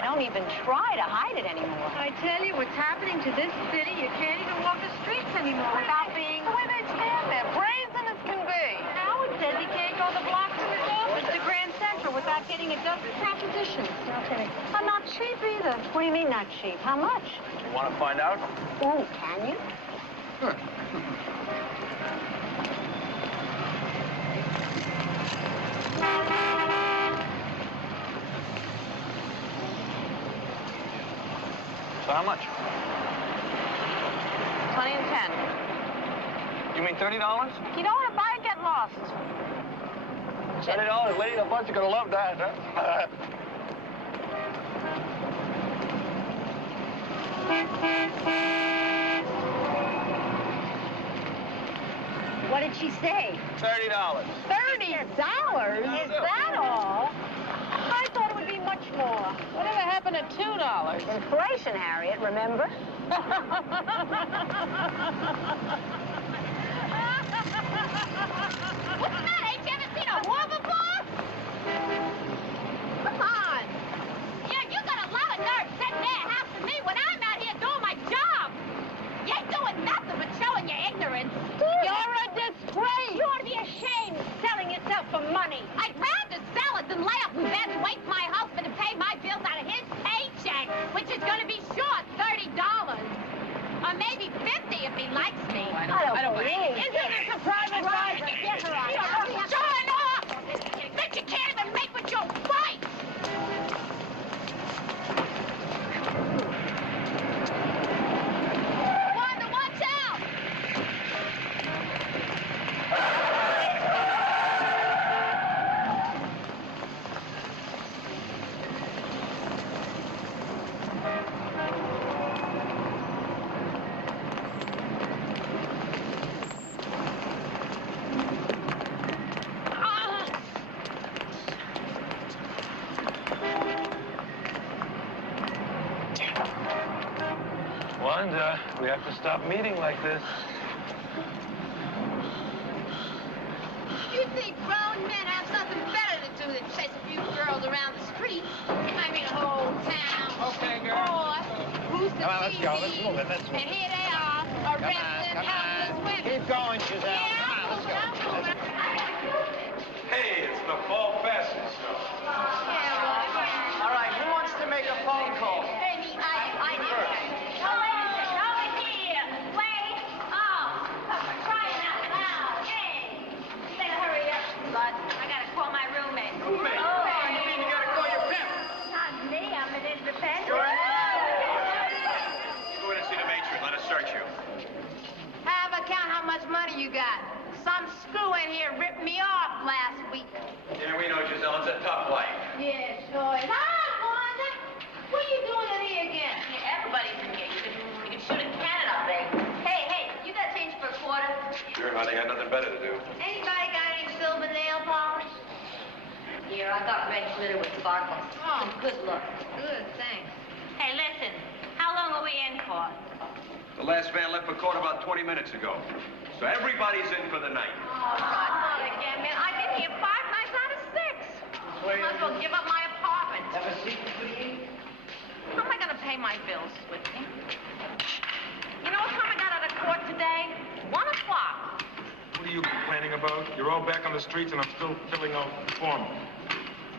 they don't even try to hide it anymore. I tell you, what's happening to this city, you can't even walk the streets anymore without being... The way they stand there, brazen as can be. Howard says he can't go the block from his office to Grand Central without getting a dozen propositions. Okay. I'm not cheap either. What do you mean not cheap? How much? You want to find out? Oh, can you? Huh. So how much? 20 and 10. You mean $30? You don't want to buy it, get lost. $30, lady, a bunch are gonna love that, huh? What did she say? $30. $30? Is that all? I thought it would be much more. Whatever happened to $2? Inflation, Harriet, remember? What's that? Ain't you ever seen a war before? Come on. Yeah, you got a lot of nerve sitting there housing me when I'm out here doing my job. You ain't doing nothing but showing your ignorance. You're a disgrace. You ought to be ashamed selling yourself for money. I'd rather sell it than lay up in bed and wait for my husband to pay my bills out of his paycheck, which is going to be short $30. Or maybe 50 if he likes me. I don't believe. Isn't this a private driver? Get her out. Sure enough! That you can't even make with your fight! Wanda, watch out! Wanda, we have to stop meeting like this. You think grown men have something better to do than chase a few girls around the streets? I mean, the whole town. Okay, girl. Boy, who's the Come on, let's go. Let's TV? move it. Let's move it. And here they are, arresting helpless women. Keep going, Giselle. Yeah, Come on, let's go. I'm moving. Hey, it's the fall fashion show. All right, who wants to make a phone call? Maybe I did. Over here. Wait. Oh, crying out loud. Hey. You better hurry up, slut. I gotta call my roommate. Roommate? Oh, You mean you gotta call your pimp? not me. I'm an independent. Go in and see the matron. Let us search you. Have a count how much money you got. Some screw in here ripped me off last week. Yeah, we know, Giselle. It's a tough life. Yeah, sure is. Hi, Wanda. What are you doing in here again? Yeah, everybody's in here. You can shoot in Canada, babe. Hey, you got change for a quarter? Sure, honey. Got nothing better to do. Anybody got any silver nail polish? Here, I got red glitter with sparkles. Oh. Good luck. Good, thanks. Hey, listen. How long are we in for? The last van left for court about 20 minutes ago. So everybody's in for the night. Oh, God, not again, man. I've been here 5 nights out of 6. Might as well give up my apartment. Have a seat, please. How am I going to pay my bills with me? You know what time I got out of court today? 1 o'clock. What are you complaining about? You're all back on the streets and I'm still filling out the form.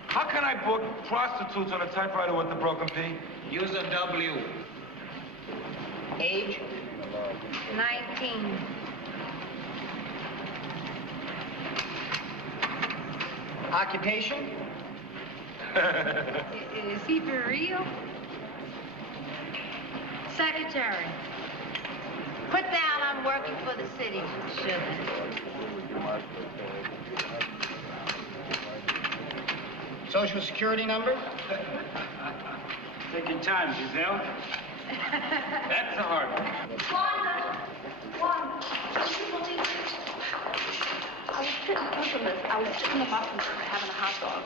How can I book prostitutes on a typewriter with the broken P? Use a W. Age? 19. Occupation? Is he for real? Secretary. Put down I'm working for the city. Sugar. Social Security number? Take your time, Giselle. That's a hard one. Wanda, can you believe this? I was sitting in the muffin burger having a hot dog.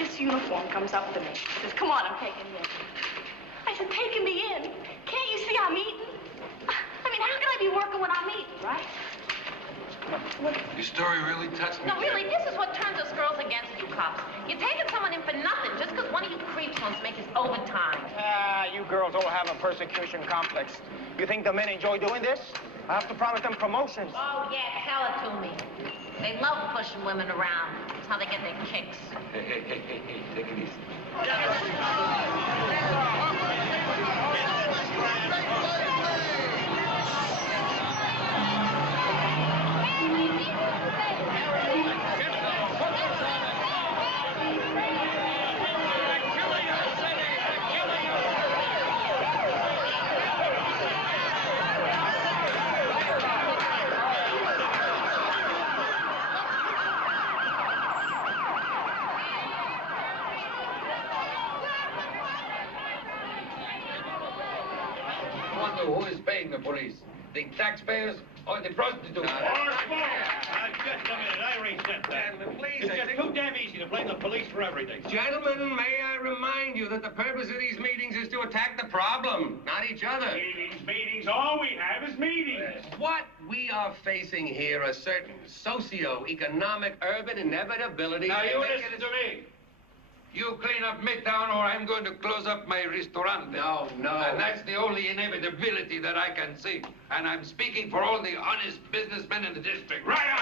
This uniform comes up to me. He says, come on, I'm taking you in. I said, taking me in? Can't you see I'm eating? I mean, how can I be working when I'm eating, right? What? Your story really touched me. No, really, this is what turns us girls against you cops. You're taking someone in for nothing just because one of you creeps wants to make his overtime. Ah, you girls all have a persecution complex. You think the men enjoy doing this? I have to promise them promotions. Oh, yeah, tell it to me. They love pushing women around. That's how they get their kicks. Hey, take it easy. Who is paying the police? The taxpayers or the prostitutes? Just a minute, I resent that. Please, It's just too damn easy to blame the police for everything. Gentlemen, may I remind you that the purpose of these meetings is to attack the problem, not each other. Meetings, all we have is meetings. What we are facing here are certain socio-economic urban inevitabilities. Now, you listen to me. You clean up Midtown or I'm going to close up my restaurant. No. And that's the only inevitability that I can see. And I'm speaking for all the honest businessmen in the district. Right on!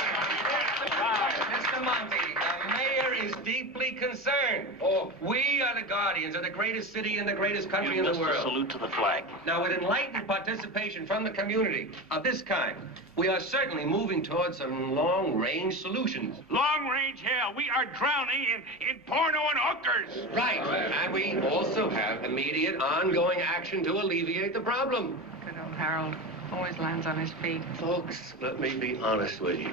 Mr. Monte, the mayor is deeply concerned. Oh, we are the guardians of the greatest city in the greatest country in the world. Salute to the flag. Now, with enlightened participation from the community of this kind, we are certainly moving towards some long-range solutions. Long range, hell. We are drowning in porno and hookers. Right. And we also have immediate, ongoing action to alleviate the problem. Good old Harold. Always lands on his feet. Folks, let me be honest with you.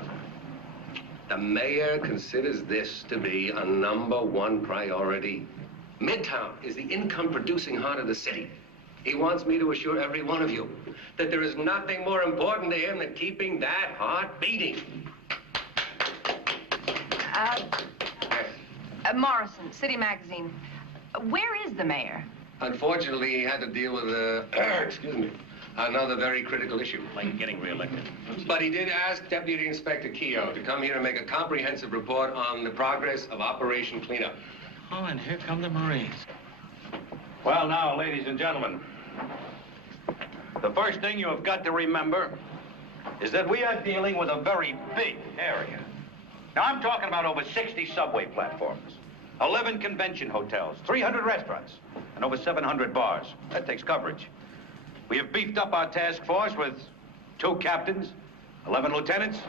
The mayor considers this to be a #1 priority. Midtown is the income-producing heart of the city. He wants me to assure every one of you that there is nothing more important to him than keeping that heart beating. Morrison, City Magazine. Where is the mayor? Unfortunately, he had to deal with excuse me, another very critical issue. Like getting reelected. But he did ask Deputy Inspector Keogh to come here and make a comprehensive report on the progress of Operation Cleanup. Oh, and here come the Marines. Well, now, ladies and gentlemen, the first thing you have got to remember is that we are dealing with a very big area. Now, I'm talking about over 60 subway platforms, 11 convention hotels, 300 restaurants, and over 700 bars. That takes coverage. We have beefed up our task force with 2 captains, 11 lieutenants,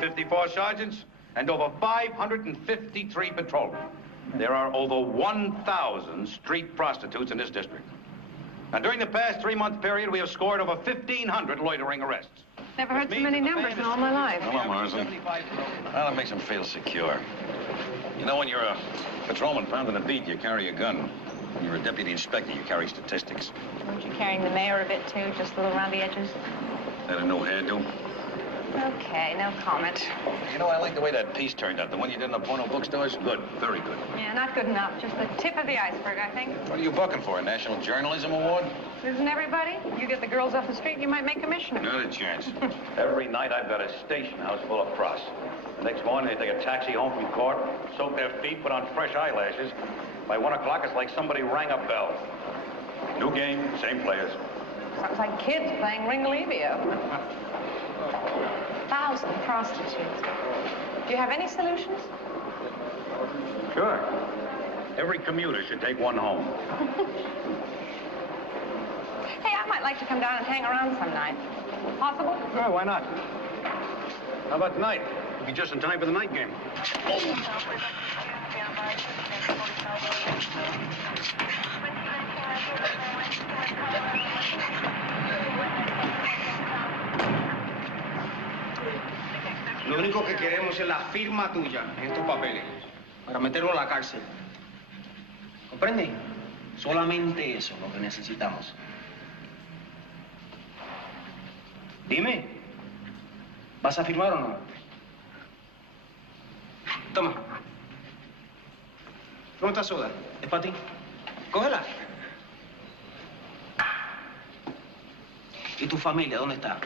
54 sergeants, and over 553 patrolmen. There are over 1,000 street prostitutes in this district. Now, during the past 3-month period, we have scored over 1,500 loitering arrests. Never heard so many numbers in all my life. Come on, Morrison. Well, it makes him feel secure. You know, when you're a patrolman pounding a beat, you carry a gun. When you're a deputy inspector, you carry statistics. Weren't you carrying the mayor a bit, too? Just a little around the edges? That a no hairdo? Okay, no comment. You know, I like the way that piece turned out. The one you did in the porno bookstores? Good, very good. Yeah, not good enough. Just the tip of the iceberg, I think. What are you bucking for, a National Journalism Award? Isn't everybody? You get the girls off the street, you might make commissioner. Not a chance. Every night, I've got a station house full of pros. The next morning, they take a taxi home from court, soak their feet, put on fresh eyelashes. By 1 o'clock, it's like somebody rang a bell. New game, same players. Sounds like kids playing Ringalevio. 1,000 prostitutes. Do you have any solutions? Sure. Every commuter should take one home. Hey, I might like to come down and hang around some night. Possible? Sure, why not? How about tonight? We'll be just in time for the night game. Lo único que queremos es la firma tuya en estos papeles para meterlo a la cárcel. ¿Comprende? Solamente eso es lo que necesitamos. Dime, ¿vas a firmar o no? Toma. ¿Cómo está soda? ¿Es para ti? Cógela. ¿Y tu familia dónde está?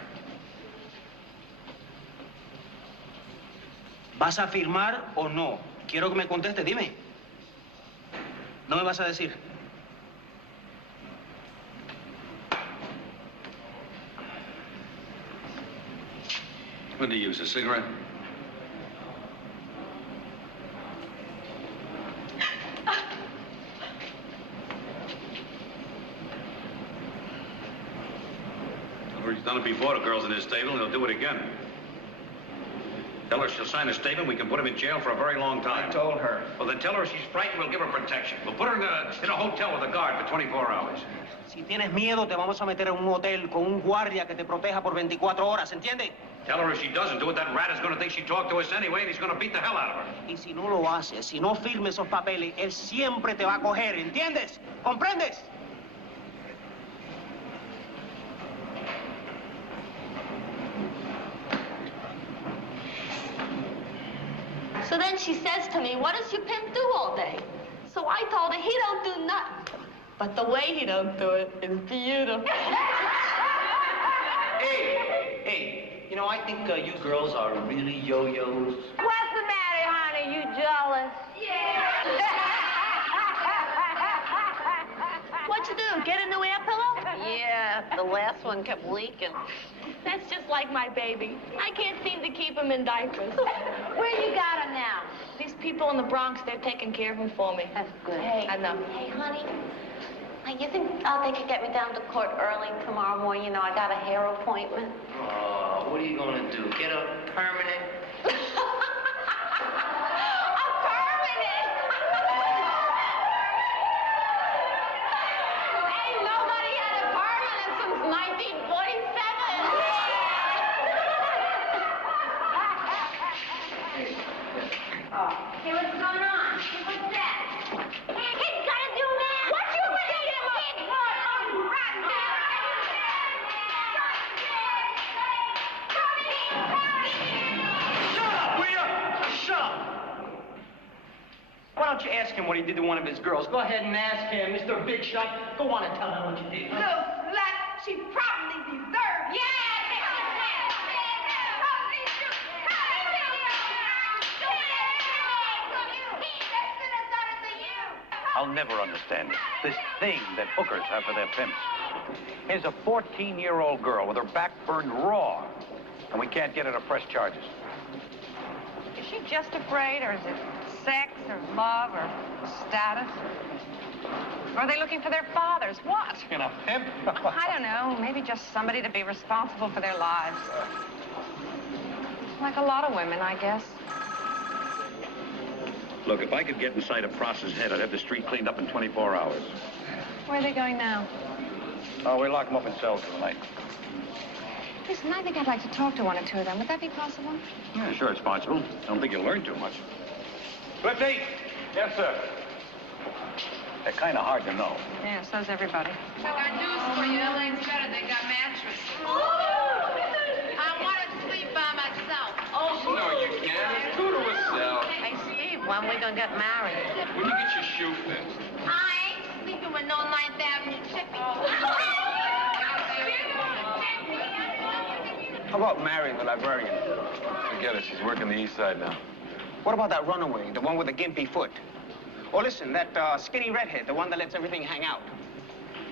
¿Vas a firmar o no? Quiero que me contestes, dime. ¿No me vas a decir? What do you use, a cigarette? Well, he's done it before to girls in his stable, and he'll do it again. Tell her she'll sign a statement, we can put him in jail for a very long time. I told her. Well, then tell her she's frightened, we'll give her protection. We'll put her in a hotel with a guard for 24 hours. Si tienes miedo, te vamos a meter en un hotel con un guardia que te proteja por 24 horas, ¿entiende? Tell her if she doesn't do it, that rat is going to think she talked to us anyway, and he's going to beat the hell out of her. Y si no lo haces, si no firmes esos papeles, él siempre te va a coger, ¿entiendes? ¿Comprendes? So then she says to me, what does your pimp do all day? So I told her he don't do nothing. But the way he don't do it is beautiful. Hey, you know, I think you girls are really yo-yos. What's the matter, honey? You jealous? Yeah. What'd you do, get a new air pillow? Yeah, the last one kept leaking. That's just like my baby. I can't seem to keep him in diapers. Where you got him now? These people in the Bronx, they're taking care of him for me. That's good. Hey, I know. Hey, honey, you think they could get me down to court early tomorrow morning? You know, I got a hair appointment. Oh, what are you gonna do? Get a permanent? Hey, what's going on? What's that? He's got a new man! What you beat him Shut up, will you? Shut up! Why don't you ask him what he did to one of his girls? Go ahead and ask him, Mr. Big Shot. Go on and tell him what you did. Little slut, she probably deserves it. I'll never understand it. This thing that hookers have for their pimps. Here's a 14-year-old girl with her back burned raw, and we can't get her to press charges. Is she just afraid, or is it sex, or love, or status? Or are they looking for their fathers? What? In a pimp? I don't know. Maybe just somebody to be responsible for their lives. Like a lot of women, I guess. Look, if I could get inside a process head, I'd have the street cleaned up in 24 hours. Where are they going now? Oh, we lock them up in cells for the night. Listen, I think I'd like to talk to one or two of them. Would that be possible? Yeah, sure, it's possible. I don't think you'll learn too much. Cliffy! Yes, sir. They're kind of hard to know. Yeah, so's everybody. I got news for you. LA's better. They got mattresses. I want to sleep by myself. Oh, no, you can't. Go to herself. Hey, Steve, when we gonna get married? When you get your shoe fixed. I ain't sleeping with no 9th Avenue chippy. How about Mary, the librarian? Forget it. She's working the east side now. What about that runaway, the one with the gimpy foot? Oh, listen, that skinny redhead, the one that lets everything hang out.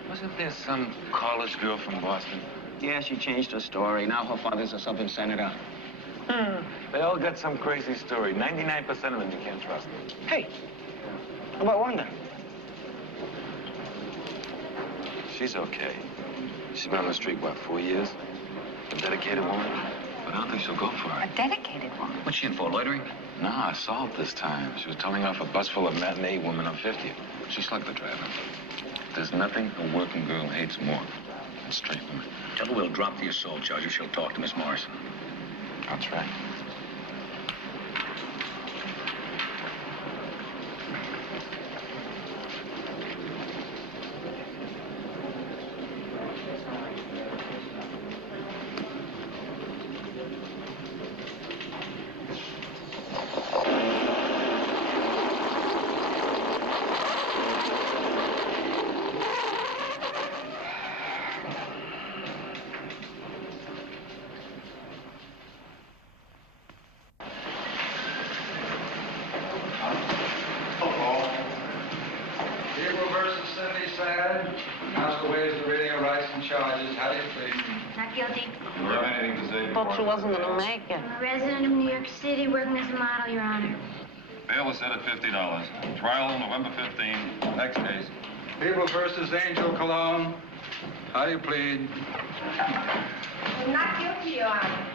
Wasn't there some college girl from Boston? Yeah, she changed her story. Now her father's a Southern senator. They all got some crazy story. 99% of them you can't trust. Hey, how about Wanda? She's okay. She's been on the street, what, 4 years? A dedicated woman. But I don't think she'll go for A it. dedicated woman? What's she in for, loitering? No, assault this time. She was telling off a bus full of matinee women of 50. She slugged the driver. There's nothing a working girl hates more than straight women. Tell her we'll drop the assault charges. She'll talk to Miss Morrison. I'll try. guilty. Do you have anything to say? Thought she wasn't going to make it. I'm a resident of New York City, working as a model, Your Honor. Bail is set at $50. Trial November 15. Next case. People versus Angel Cologne. How do you plead? I'm not guilty, Your Honor.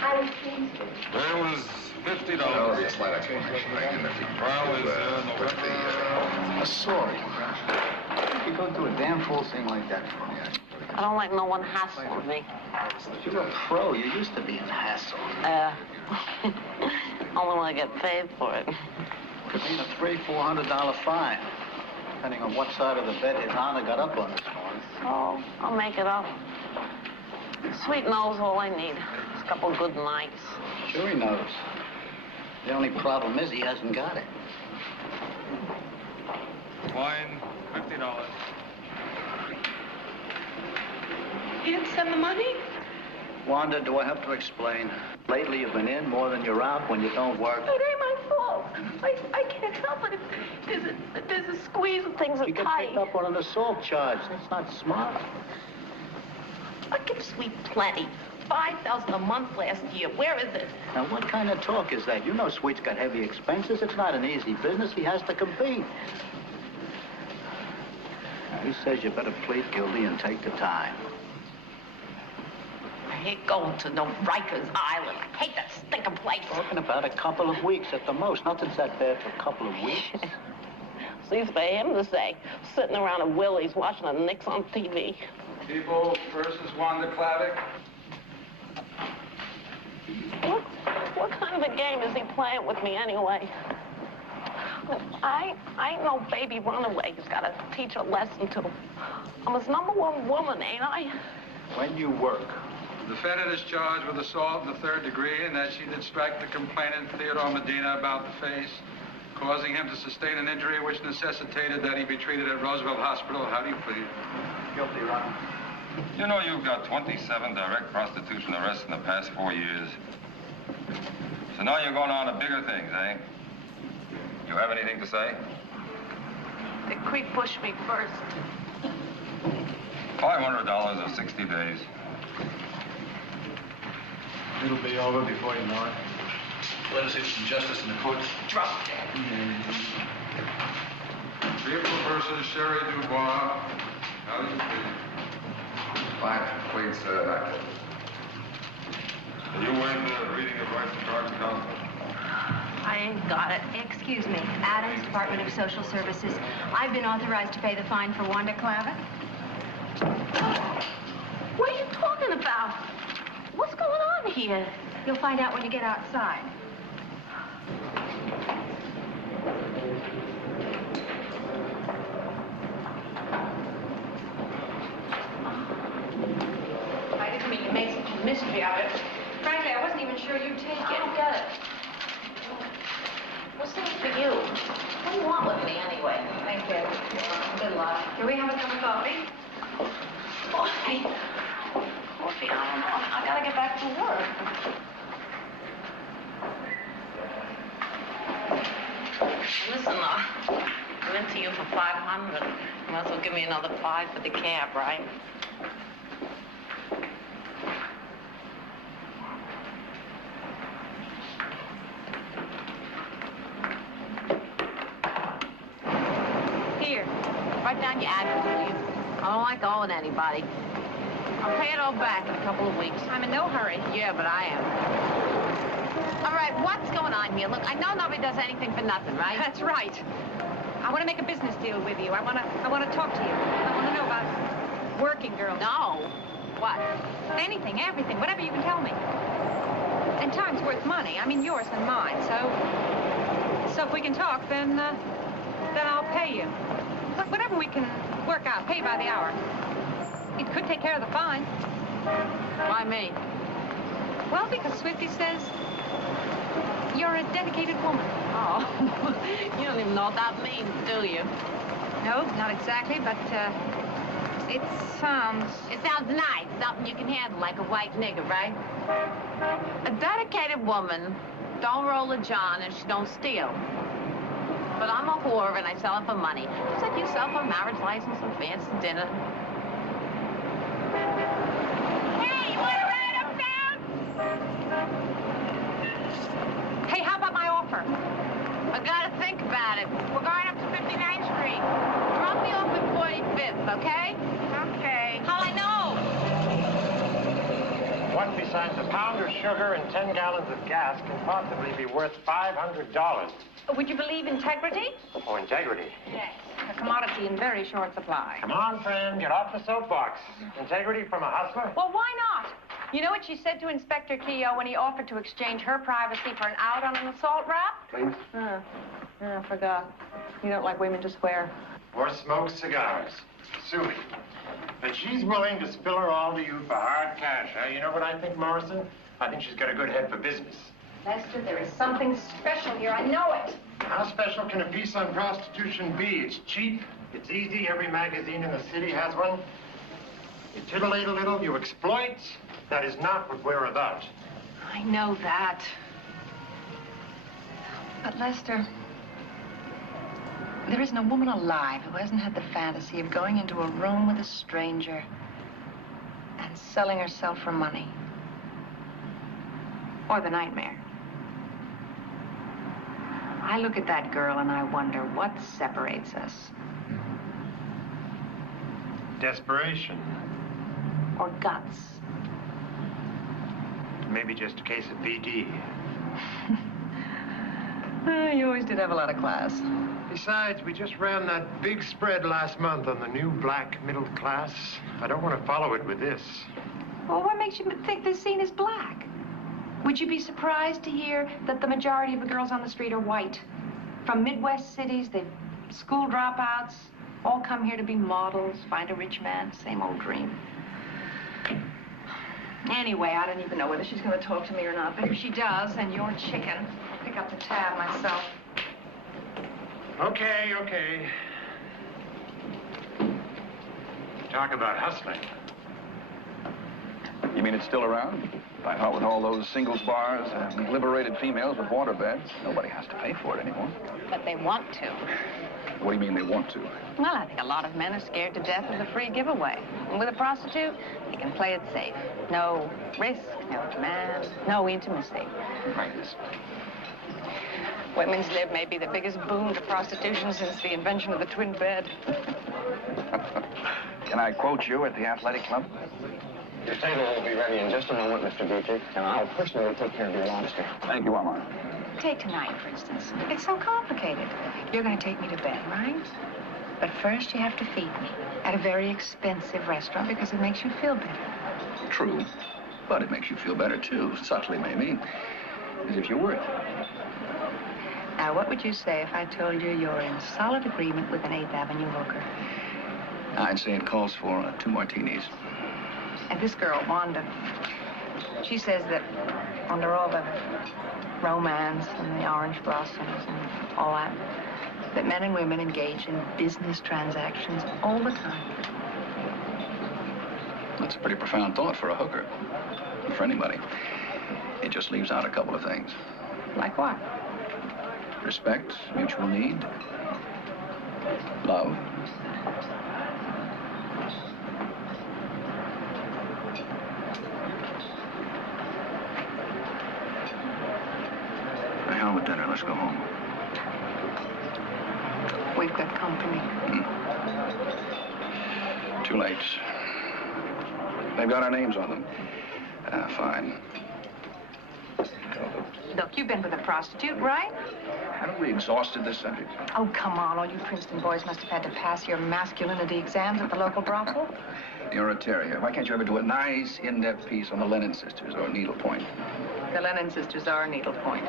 I was pleased. Bail is $50. No, it's slight explanation. Trial is November... Assault. You go do a damn fool thing like that for me. I don't like no one hassling me. You're a pro. You used to be in hassle. Only when I get paid for it. Could mean a $300-400 fine, depending on what side of the bed His Honor got up on this morning. Oh, I'll make it up. Sweet knows all I need. Just a couple good nights. Sure he knows. The only problem is he hasn't got it. Fine, $50. He didn't send the money? Wanda, do I have to explain? Lately, you've been in more than you're out when you don't work. It ain't my fault. I can't help it. If there's a squeeze and things are You get tight. picked up on an assault charge. That's not smart. I give Sweet plenty. $5,000 a month last year. Where is it? Now, what kind of talk is that? You know Sweet's got heavy expenses. It's not an easy business. He has to compete. Now, he says you better plead guilty and take the time. I hate going to no Rikers Island. I hate that stinking place. Talking about a couple of weeks at the most. Nothing's that bad for a couple of weeks. Seems for him to say, sitting around at Willie's watching the Knicks on TV. People versus Wanda Clavick. What kind of a game is he playing with me anyway? I ain't no baby runaway. He's got to teach a lesson to him. I'm his #1 woman, ain't I? When you work. The defendant is charged with assault in the 3rd degree and that she did strike the complainant, Theodore Medina, about the face, causing him to sustain an injury which necessitated that he be treated at Roosevelt Hospital. How do you plead? Guilty, Your Honor. You know you've got 27 direct prostitution arrests in the past 4 years. So now you're going on to bigger things, eh? You have anything to say? The creep pushed me first. $500 or 60 days. It'll be over before you know it. Let us see some justice in the court. Drop dead. People versus Sherry Dubois. How do you plead? Fine. Please, not guilty. You waive the reading of rights to charge, counsel? I ain't got it. Excuse me, Adams, Department of Social Services. I've been authorized to pay the fine for Wanda Clavick. What are you talking about? What's going on here? You'll find out when you get outside. I didn't mean to make such a mystery of it. Frankly, I wasn't even sure you'd take it. I don't get it. What's in it for you? What do you want with me anyway? Thank you. Good luck. Can we have a cup of coffee? Coffee? Coffee? I don't know. I gotta get back to work. Listen, I'm into you for $500. You might as well give me another $5 for the cab, right? Here, write down your address, will you? I don't like owing anybody. I'll pay it all back in a couple of weeks. I'm in no hurry. Yeah, but I am. All right, what's going on here? Look, I know nobody does anything for nothing, right? That's right. I want to make a business deal with you. I want to talk to you. I want to know about working girls. No. What? Anything, everything, whatever you can tell me. And time's worth money. I mean, yours and mine. So if we can talk, then I'll pay you. Whatever we can work out, pay by the hour. It could take care of the fine. Why me? Well, because Swifty says you're a dedicated woman. Oh, you don't even know what that means, do you? No, not exactly, but it sounds... It sounds nice, something you can handle like a white nigger, right? A dedicated woman don't roll a john and she don't steal. But I'm a whore and I sell it for money. Just like you sell for a marriage license and fancy dinner. I've got to think about it. We're going up to 59th Street. Drop me off at 45th, okay? Okay. How'll I know? What besides a pound of sugar and 10 gallons of gas can possibly be worth $500? Would you believe integrity? Oh, integrity. Yes. A commodity in very short supply. Come on, friend, get off the soapbox. Integrity from a hustler? Well, why not? You know what she said to Inspector Keogh when he offered to exchange her privacy for an out on an assault rap? Please? I forgot. You don't like women to swear. Or smoke cigars. Sue me. And she's willing to spill her all to you for hard cash, huh? You know what I think, Morrison? I think she's got a good head for business. Lester, there is something special here. I know it. How special can a piece on prostitution be? It's cheap, it's easy, every magazine in the city has one. You titillate a little, you exploit. That is not what we're about. I know that. But Lester, there isn't a woman alive who hasn't had the fantasy of going into a room with a stranger and selling herself for money. Or the nightmare. I look at that girl and I wonder what separates us. Desperation. Or guts. Maybe just a case of VD. You always did have a lot of class. Besides, we just ran that big spread last month on the new black middle class. I don't want to follow it with this. Well, what makes you think this scene is black? Would you be surprised to hear that the majority of the girls on the street are white? From Midwest cities, they've school dropouts, all come here to be models, find a rich man, same old dream. Anyway, I don't even know whether she's going to talk to me or not, but if she does, and you're chicken, I'll pick up the tab myself. Okay, okay. Talk about hustling. You mean it's still around? By how with all those singles bars and liberated females with water beds, nobody has to pay for it anymore. But they want to. What do you mean they want to? Well, I think a lot of men are scared to death of the free giveaway. And with a prostitute, you can play it safe. No risk, no demand, no intimacy. Right. Women's lib may be the biggest boon to prostitution since the invention of the twin bed. Can I quote you at the athletic club? Your table will be ready in just a moment, Mr. Dietrich, and I'll personally take care of your lobster. Thank you, Emma. Take tonight, for instance. It's so complicated. You're going to take me to bed, right? But first you have to feed me at a very expensive restaurant because it makes you feel better. True, but it makes you feel better, too, subtly, maybe, as if you're worth it. Now, what would you say if I told you you're in solid agreement with an 8th Avenue hooker? I'd say it calls for 2 martinis. And this girl, Wanda, she says that under all the romance and the orange blossoms and all that, that men and women engage in business transactions all the time. That's a pretty profound thought for a hooker. For anybody. It just leaves out a couple of things. Like what? Respect, mutual need, love. The hell with dinner, let's go home. We've got company. Too late. They've got our names on them. Fine. Look, you've been with a prostitute, right? Haven't we exhausted this subject? Oh, come on. All you Princeton boys must have had to pass your masculinity exams at the local brothel. You're a terrier. Why can't you ever do a nice, in-depth piece on the Lennon sisters or needlepoint? The Lennon sisters are needlepoint.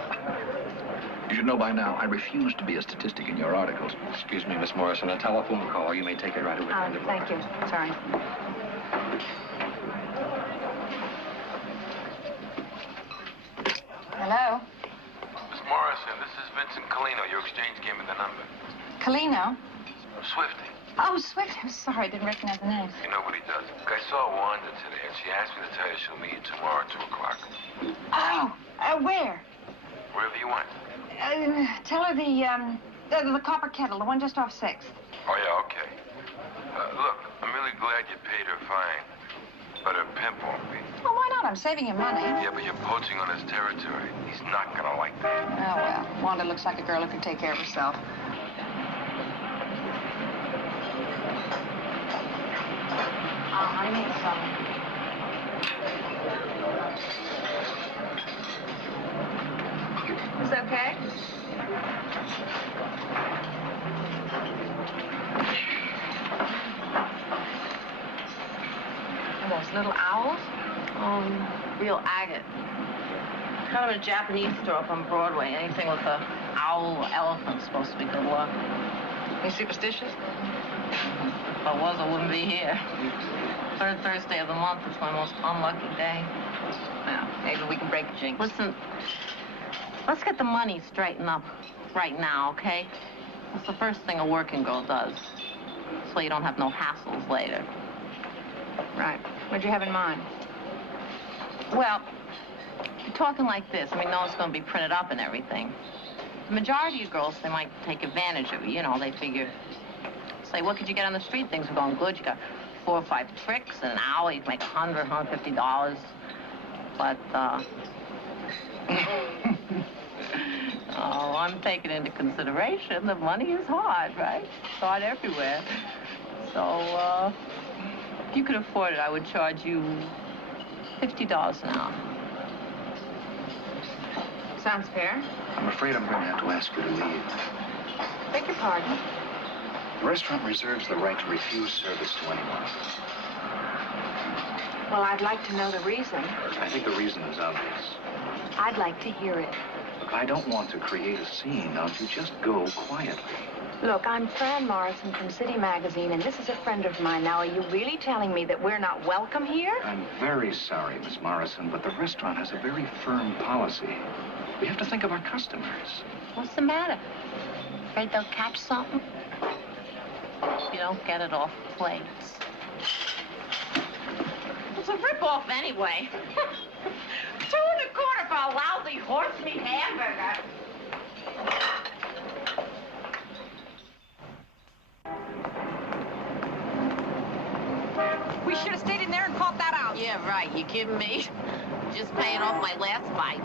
You should know by now, I refuse to be a statistic in your articles. Excuse me, Miss Morrison, a telephone call. You may take it right away. Thank you. Sorry. Hello? Miss Morrison, this is Vincent Colino. Your exchange gave me the number. Colino? Swifty. Oh, Swift. I'm sorry. I didn't recognize the name. You know what he does? I saw Wanda today, and she asked me to tell you she'll meet you tomorrow at 2 o'clock. Oh, where? Wherever you want. Tell her the copper kettle, the one just off 6th. Oh, yeah, okay. Look, I'm really glad you paid her fine. But a pimp won't be. Well, why not? I'm saving you money. Yeah, but you're poaching on his territory. He's not gonna like that. Oh, well. Wanda looks like a girl who can take care of herself. I need some. Is that okay? Those little owls? Real agate. Kind of a Japanese store up on Broadway. Anything with a owl or elephant's supposed to be good luck. You superstitious? If I was, I wouldn't be here. Third Thursday of the month is my most unlucky day. Well, maybe we can break a jinx. Listen, let's get the money straightened up right now, okay? That's the first thing a working girl does. So you don't have no hassles later. Right. What'd you have in mind? Well, you're talking like this. I mean, no one's going to be printed up and everything. The majority of girls, they might take advantage of you. You know, they figure, say, what could you get on the street? Things are going good. You got 4 or 5 tricks in an hour. You can make $100, $150. But, oh, I'm taking into consideration that money is hard, right? It's hard everywhere. So, if you could afford it, I would charge you $50 an hour. Sounds fair. I'm afraid I'm going to have to ask you to leave. Beg your pardon? The restaurant reserves the right to refuse service to anyone. Well, I'd like to know the reason. I think the reason is obvious. I'd like to hear it. Look, I don't want to create a scene. Now, if you just go quietly. Look, I'm Fran Morrison from City Magazine, and this is a friend of mine. Now, are you really telling me that we're not welcome here? I'm very sorry, Miss Morrison, but the restaurant has a very firm policy. We have to think of our customers. What's the matter? Afraid they'll catch something? You don't get it off plates. It's a rip-off anyway. $2 1/4 for a lousy horse meat hamburger. We should have stayed in there and caught that out. Yeah, right. You kidding me? Just paying off my last bite.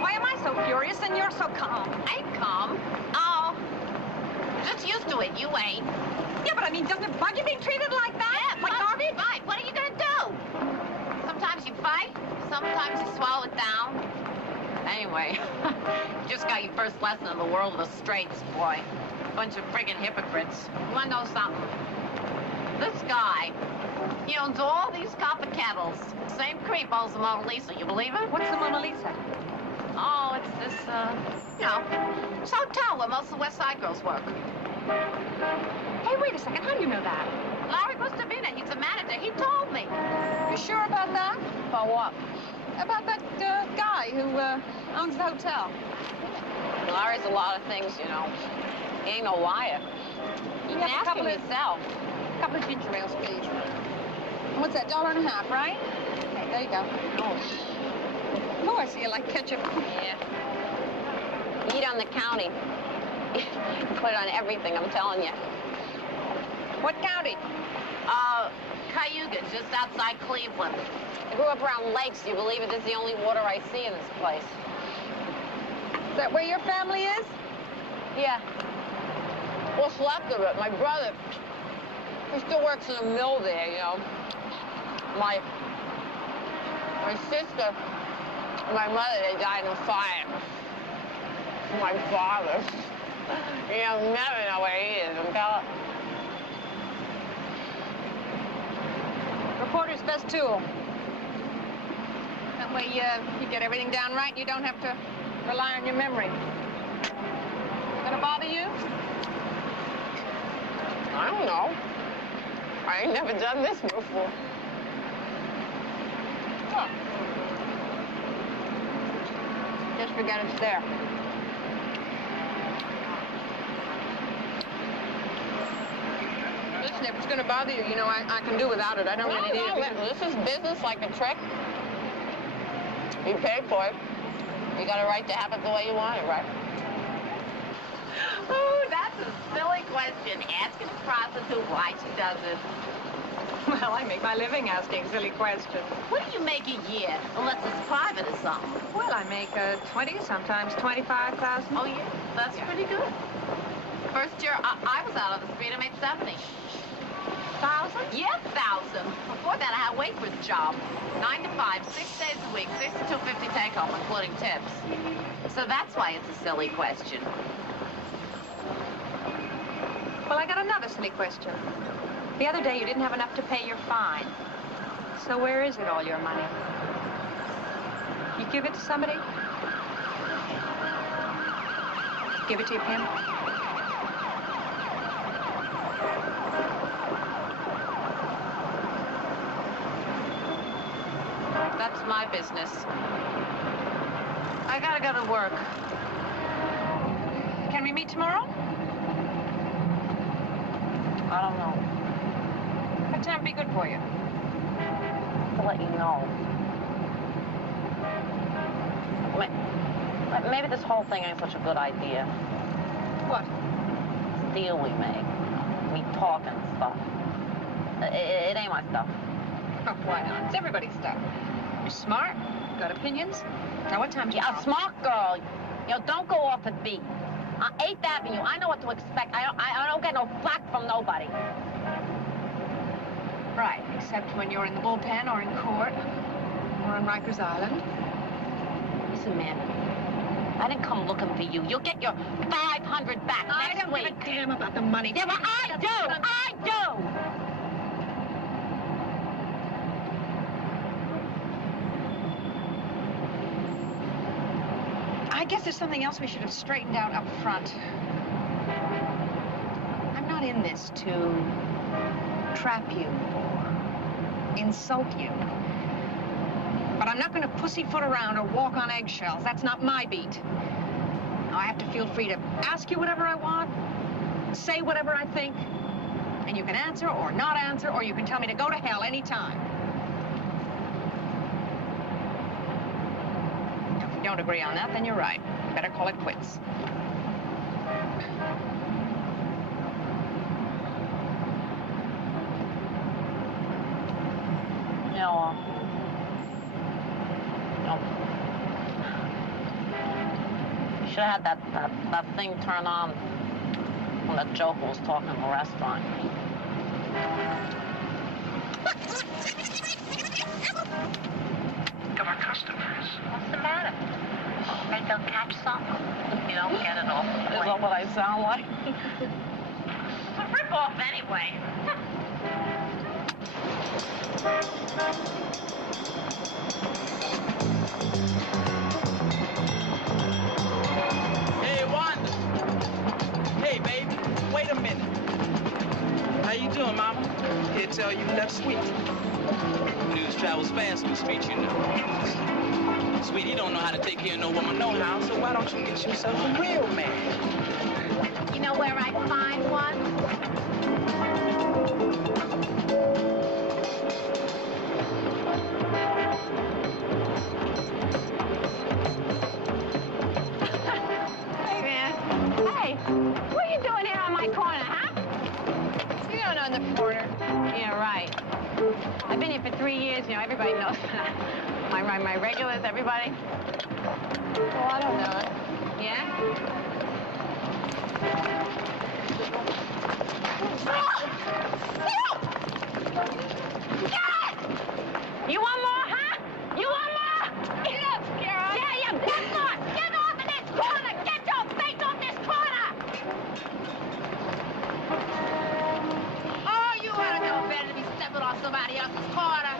Why am I so furious and you're so calm? I ain't calm. Oh, just used to it. You ain't. Yeah, but I mean, doesn't it bug you being treated like that? Yeah, like garbage? Right. What are you gonna do? Sometimes you fight. Sometimes you swallow it down. Anyway, you just got your first lesson in the world of the straights, boy. Bunch of friggin' hypocrites. You wanna know something? This guy, he owns all these copper kettles. Same creep owns the Mona Lisa. You believe it? What's the Mona Lisa? Oh, it's this, you know, this hotel where most of the West Side girls work. Hey, wait a second. How do you know that? Larry must have been it. He's a manager. He told me. You sure about that? About what? About that guy who owns the hotel. Larry's a lot of things, you know. He ain't no liar. You can ask him yourself. A couple of ginger ales, please. And what's that, $1.50, right? Okay, there you go. Oh, I see you like ketchup. Yeah. Eat on the county. Put it on everything, I'm telling you. What county? Cayuga, just outside Cleveland. I grew up around lakes. You believe it? This is the only water I see in this place. Is that where your family is? Yeah. What's left of it? My brother, he still works in a mill there, you know. My sister, my mother, they died in a fire. My father, you'll never know where he is, I'm telling you. Reporter's best tool. That way you get everything down right and you don't have to rely on your memory. Gonna bother you? I don't know. I ain't never done this before. Oh. Just forget it's there. Listen, if it's gonna bother you, you know, I can do without it. I don't really need it. This is business like a trick. You pay for it. You got a right to have it the way you want it, right? Oh, that's a silly question. Ask a prostitute why she does it. Well, I make my living asking silly questions. What do you make a year? Unless it's private or something. Well, I make 20, sometimes 25,000. Oh, yeah? That's pretty good. First year I was out on the street, I made 70. 1,000? Yeah, 1,000. Before that, I had a waitress job. 9 to 5, 6 days a week, $62.50 take home, including tips. So that's why it's a silly question. Well, I got another silly question. The other day, you didn't have enough to pay your fine. So where is it, all your money? You give it to somebody? Give it to your pimp? That's my business. I gotta go to work. Can we meet tomorrow? I don't know. What time would be good for you? I'll let you know. Maybe this whole thing ain't such a good idea. What? This deal we make. We talk and stuff. It ain't my stuff. Oh, why not? It's everybody's stuff. You're smart, got opinions. Now, what time do you a smart girl. You know, don't go off the beat. On 8th Avenue, I know what to expect. I don't get no flack from nobody. Right, except when you're in the bullpen or in court or on Rikers Island. Listen, man, I didn't come looking for you. You'll get your 500 back next week. I don't give a damn about the money. Yeah, but I do! I do! I guess there's something else we should have straightened out up front. I'm not in this to trap you or insult you. But I'm not going to pussyfoot around or walk on eggshells. That's not my beat. Now, I have to feel free to ask you whatever I want, say whatever I think, and you can answer or not answer, or you can tell me to go to hell anytime. If we don't agree on that, then you're right. Better call it quits. You know, you should have had that thing turn on when that joker was talking in the restaurant. Got our customers. What's the matter? Think they'll catch something? You don't get it off the plate. Is that what I sound like? It's a rip-off anyway. Hey, Wanda. Hey, baby. Wait a minute. How you doing, Mama? Here to tell you left sweet. News travels fast through speech, you know. Sweet, he don't know how to take care of no woman no how, so why don't you get yourself a real man? You know where I find one? Hey, man. Hey, what are you doing here on my corner, huh? You don't know the corner. Yeah, right. I've been here for 3 years, you know, everybody knows. My regulars, everybody. Oh, I don't know. Yeah? You want more, huh? You want more? Get up, Carol. Yeah, that's on. Get off of this corner. Get your face off this corner. Oh, you ought to know better to be stepping on somebody else's corner.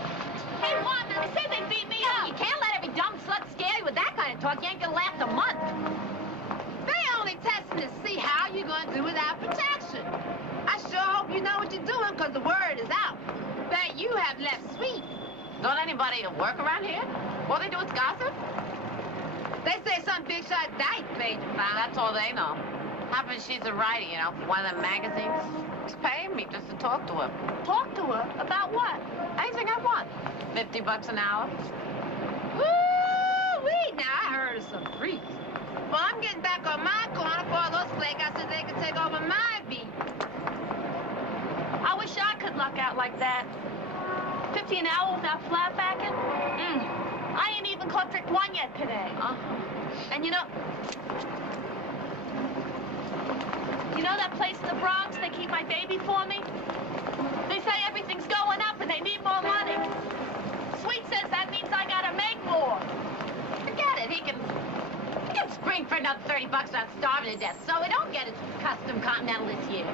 Hey, Wanda, they say they beat me up. You can't let every dumb slut scare you with that kind of talk. You ain't gonna last a month. They only testing to see how you're going to do without protection. I sure hope you know what you're doing, because the word is out that you have left sweet. Don't anybody work around here? All they do is gossip? They say some big shot died, Major found. That's all they know. Happens she's a writer, you know, for one of them magazines. She's paying me just to talk to her. Talk to her? About what? Anything I want. $50 an hour. Woo-wee! Now, I heard of some freaks. Well, I'm getting back on my corner for all those flake-outs so they can take over my beat. out like that? 50 an hour without flatbacking? I ain't even caught trick one yet today. And you know that place in the Bronx they keep my baby for me? They say everything's going up and they need more money. Sweet says that means I gotta make more. Forget it. He can spring for another 30 bucks without starving to death, so he don't get his custom Continental this year.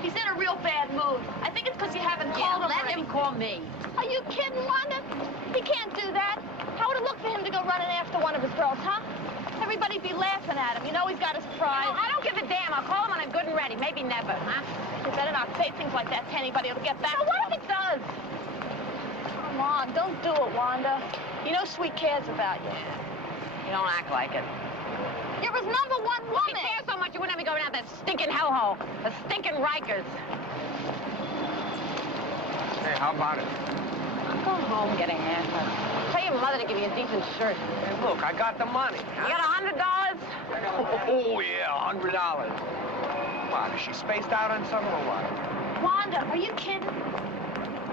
He's in a real bad mood. I think it's because you haven't called him. Let him call me. Are you kidding, Wanda? He can't do that. How would it look for him to go running after one of his girls, huh? Everybody'd be laughing at him. You know he's got his pride. I don't give a damn. I'll call him when I'm good and ready. Maybe never, huh? You better not say things like that to anybody. It'll get back. So what if it does? Come on, don't do it, Wanda. You know Sweet cares about you. You don't act like it. You're his #1 woman. If he cares so much, you wouldn't have me going out that stinking hellhole. The stinking Rikers. Hey, how about it? I'm going home, get a haircut. Tell your mother to give you a decent shirt. Hey, look, I got the money. You got $100? Oh, yeah, $100. What, is she spaced out on something or what? Wanda, are you kidding?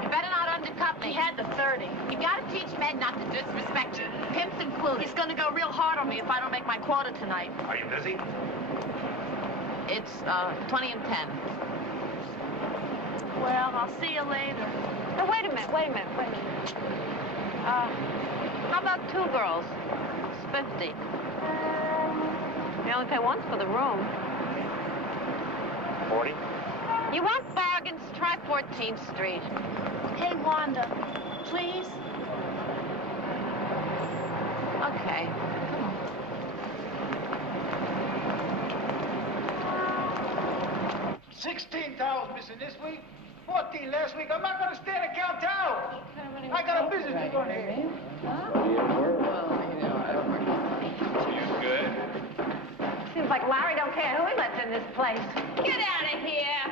You better not undercut me. He had the 30. You gotta teach men not to disrespect you. Pimps included. He's gonna go real hard on me if I don't make my quota tonight. Are you busy? It's 20 and 10. Well, I'll see you later. Now, wait a minute. How about 2 girls? It's 50. You only pay once for the room. 40? You want bargains? Try 14th Street. Hey, Wanda, please? Okay. Come on. $16 missing this week, 14 last week. I'm not going to stand and count towels. I got a business to run here. You good? Seems like Larry don't care who he lets in this place. Get out of here!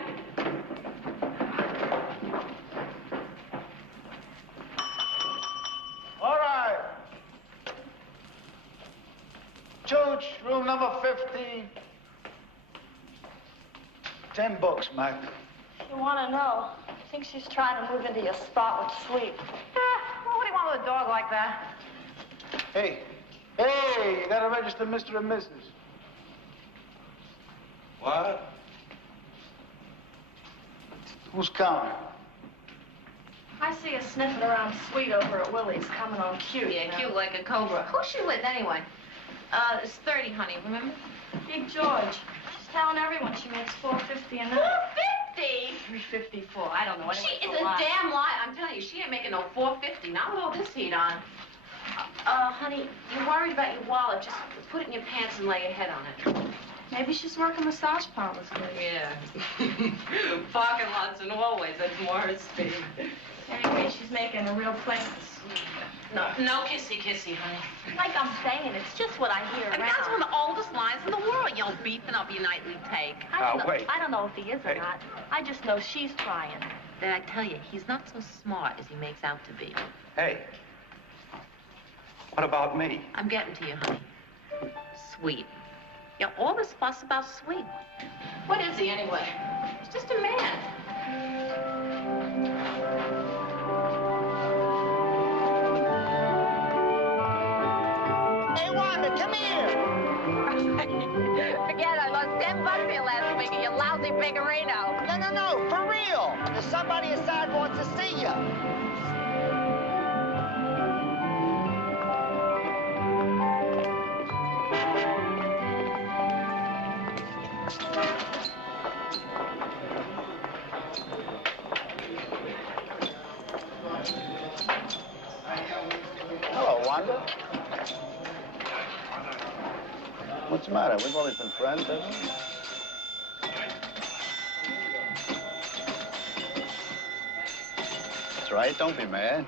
All right. George, room number 15. 10 bucks, Mac. You want to know? I think she's trying to move into your spot with Sweet. Well, what do you want with a dog like that? Hey, you gotta register Mr. and Mrs. What? Who's counting? I see her sniffing around Sweet over at Willie's, coming on cute. Yeah, cute like a cobra. Who's she with, anyway? It's 30, honey, remember? Big George. She's telling everyone she makes $4.50 a night. $4.50? $3.54. I don't know. She is a damn lie. I'm telling you, she ain't making no $4.50. Not with all this heat on. Honey, you're worried about your wallet. Just put it in your pants and lay your head on it. Maybe she's working massage parlors with you. Yeah. Parking lots and always. That's more her speed. Anyway, she's making a real place. No kissy, honey. Like I'm saying, it's just what I hear around. That's one of the oldest lines in the world. You know, beefing up your nightly take. Wait. I don't know if he is or not. I just know she's trying. Then I tell you, he's not so smart as he makes out to be. Hey. What about me? I'm getting to you, honey. Sweet. You know, all this fuss about Sweet. What is he, anyway? He's just a man. Hey, Wanda, come here. Forget I lost $10 here last week and you lousy Figurino. No, for real. There's somebody inside wants to see you. Hello, Wanda. What's the matter? We've always been friends, haven't we? That's right. Don't be mad.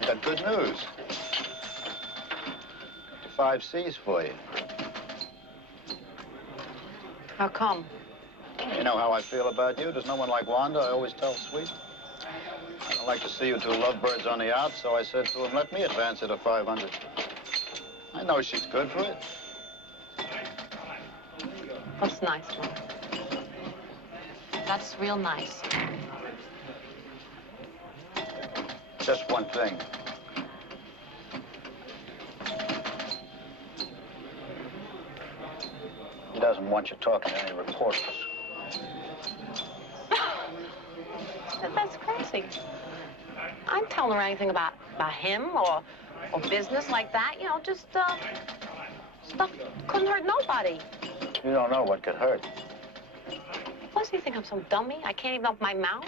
I got good news. The 5 C's for you. How come? You know how I feel about you. There's no one like Wanda. I always tell Sweet. I don't like to see you 2 lovebirds on the out, so I said to him, let me advance her to 500. I know she's good for it. That's nice, one. That's real nice. Just one thing. He doesn't want you talking to any reporters. That's crazy. I didn't tell her anything about him or business like that. You know, just stuff couldn't hurt nobody. You don't know what could hurt. Plus, you think I'm some dummy? I can't even open my mouth?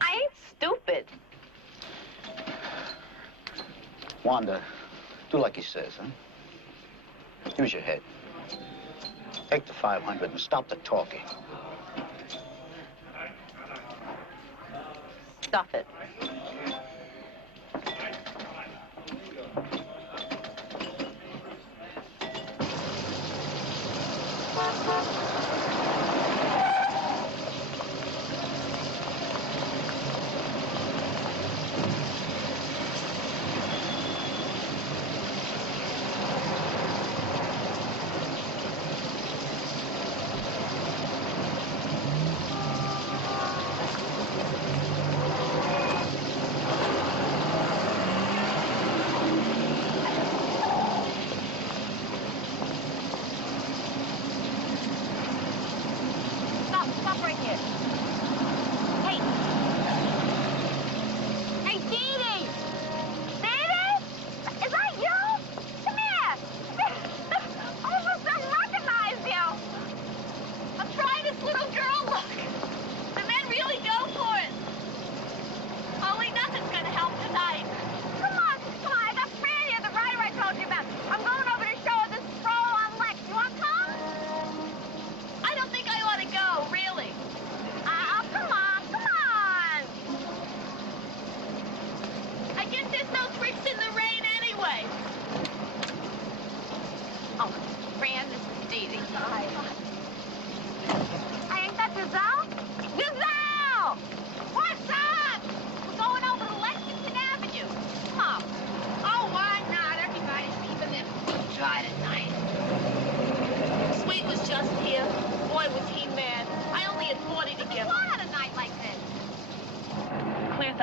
I ain't stupid. Wanda, do like he says, huh? Use your head. Take the 500 and stop the talking. Stuff it.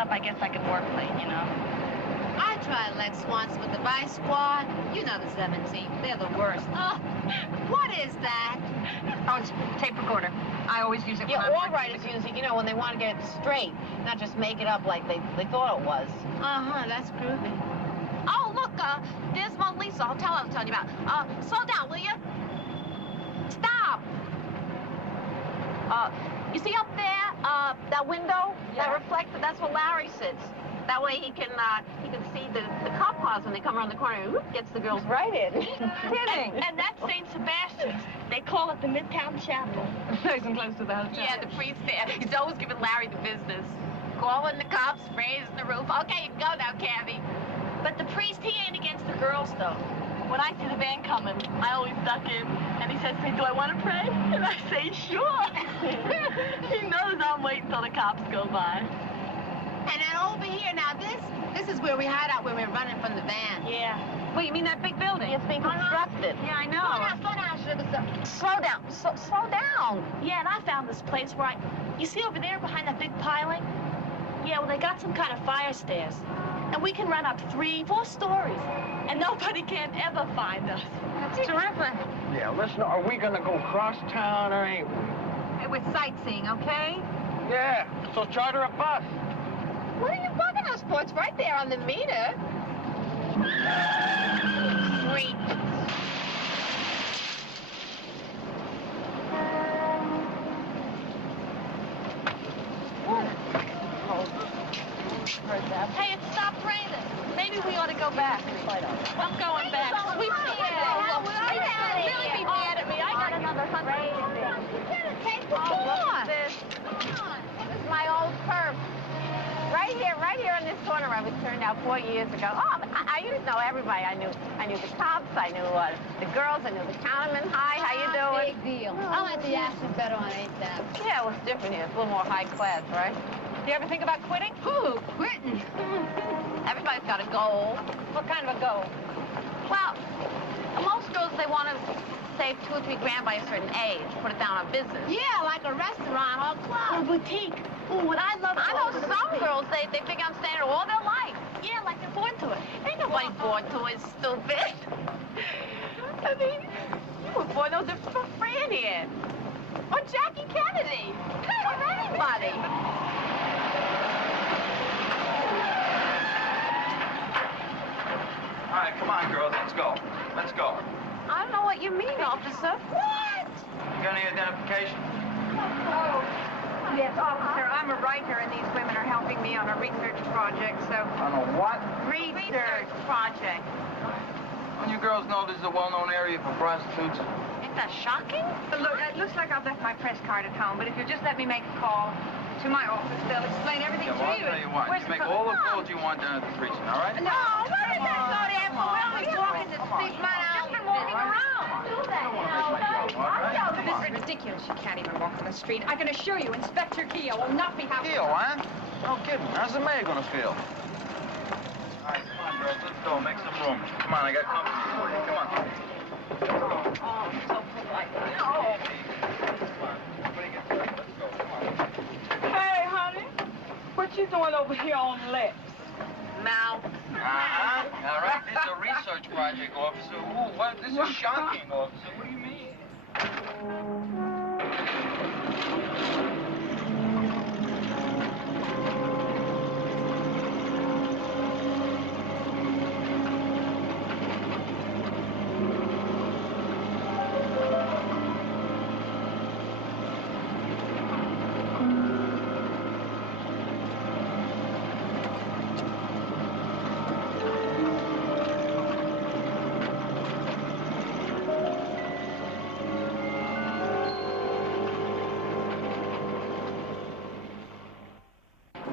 I guess I could work late, you know. I tried Lex once with the Vice Squad. You know the 17th. They're the worst. Oh, what is that? Oh, it's tape recorder. I always use it when I'm all writers use it, you know, when they want to get it straight, not just make it up like they thought it was. Uh-huh, that's groovy. Oh, look, there's Mona Lisa Hotel I was telling you about. Slow down, will you? Stop! You see up there, that window, that reflector, that's where Larry sits. That way he can see the cop cars when they come around the corner and whoop, gets the girls right in. Kidding. And that's St. Sebastian's. They call it the Midtown Chapel. Nice and close to the hotel. Yeah, the priest there. He's always giving Larry the business. Calling the cops, raising the roof. Okay, you can go now, Cabby. But the priest, he ain't against the girls, though. When I see the van coming, I always duck in, and he says to me, do I want to pray? And I say, sure. He knows I'm waiting till the cops go by. And then over here, now this is where we hide out when we're running from the van. Yeah. Wait, you mean that big building? It's being constructed. Yeah, I know. Slow down, sugar. Slow down. Slow down. Yeah, and I found this place where you see over there behind that big piling? Yeah, well, they got some kind of fire stairs. And we can run up 3-4 stories. And nobody can ever find us. That's terrific. Yeah, listen, are we gonna go cross town or ain't we? Hey, we're sightseeing, okay? Yeah, so charter a bus. What are you bugging us for? It's right there on the meter. Freak. Hey, it stopped raining. Maybe we ought to go back. I'm going back. Sweet really be mad at me. I got another 100. Come on. This is my old perp. Right here on this corner I was turned out 4 years ago. Oh, but I used to know everybody. I knew the cops, I knew the girls, I knew the counterman. Hi, how you doing? Big deal. I like the accent better on 8th. Yeah, well, it's different here. It's a little more high class, right? Do you ever think about quitting? Ooh, quitting. Everybody's got a goal. What kind of a goal? Well, most girls, they want to save 2 or 3 grand by a certain age. Put it down on business. Yeah, like a restaurant or club. Or boutique. Ooh, what I love. I know some girls, they figure I'm staying there all their life. Yeah, like they're born to it. Ain't nobody born to it, stupid. I mean, you were born no different from Fran here. Or Jackie Kennedy. Or anybody. All right, come on, girls, let's go. Let's go. I don't know what you mean, officer. What? You got any identification? Yes, officer, I'm a writer, and these women are helping me on a research project, so... On a what? Research project. Don't you girls know this is a well-known area for prostitutes? Isn't that shocking? Look, it looks like I've left my press card at home, but if you'll just let me make a call to my office, they'll explain everything Yeah, to well, you. I'll tell you what. You make all the calls you want down at the precinct, all right? No, what did that go there for? We're only walking the street. Just been walking around. This is ridiculous. She can't even walk on the street. I can assure you, Inspector Keogh will not be happy. Keogh, huh? No kidding. How's the mayor gonna feel? All right, come on, girls. Let's go. Make some room. Come on, I got company for you. Come on. Oh, so polite. Hey, honey. What you doing over here on lips? Mouth. Uh-huh. All right, this is a research project, officer. Ooh, what? This is shocking, officer. What do you mean?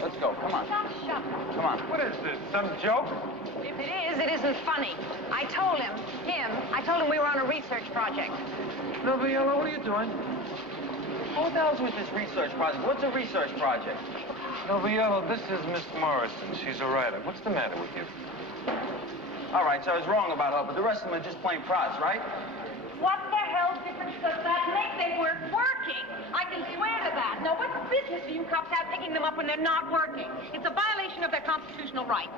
Let's go. Come on. Come on. What is this, some joke? If it is, it isn't funny. I told him we were on a research project. Noviello, what are you doing? What the hell's with this research project? What's a research project? Noviello, this is Miss Morrison. She's a writer. What's the matter with you? All right, so I was wrong about her, but the rest of them are just plain prods, right? What the hell difference does that make? They weren't working. I can swear to that. Now, what business do you cops have picking them up when they're not working? It's a violation of their constitutional rights.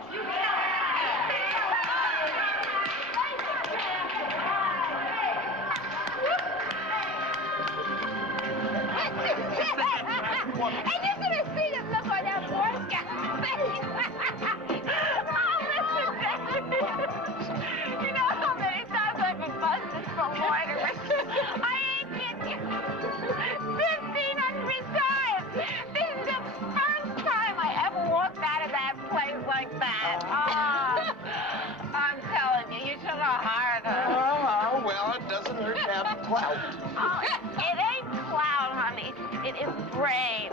And you should have seen him look on that poor guy's face. Oh, listen, you know how many times I've been busted for loitering? I ain't kidding you. 1,500 times. This is the first time I ever walked out of that place like that. Oh, I'm telling you, you should have hired her. Oh, well, it doesn't hurt to have clout. Oh, it ain't clout, honey. It is brain.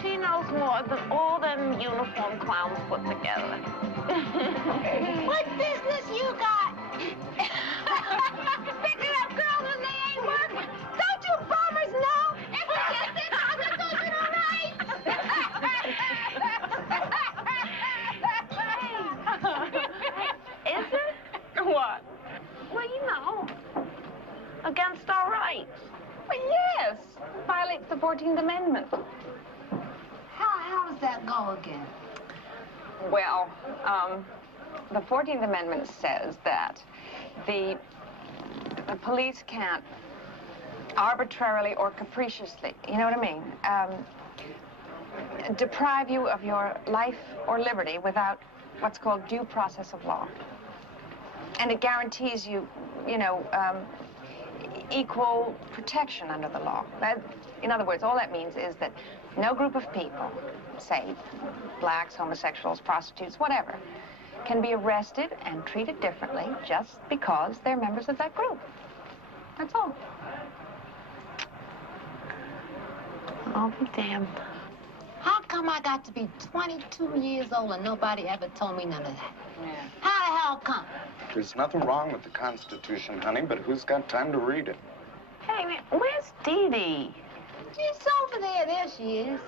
She knows more than all them uniform clowns put together. What business you got? Picking up girls when they ain't working. Don't you bummers know? If we get this, I'm not doing all right. Is it? What? Well, you know, against our rights. Well, yes. Violates the 14th Amendment. How does that go again? Well, the 14th Amendment says that the police can't arbitrarily or capriciously, you know what I mean, deprive you of your life or liberty without what's called due process of law. And it guarantees you, equal protection under the law. In other words, all that means is that no group of people, say blacks, homosexuals, prostitutes, whatever, can be arrested and treated differently just because they're members of that group. That's all. I'll be damned. How come I got to be 22 years old and nobody ever told me none of that? Yeah. How the hell come? There's nothing wrong with the Constitution, honey, but who's got time to read it? Hey, man, where's Dee Dee? She's over there. There she is.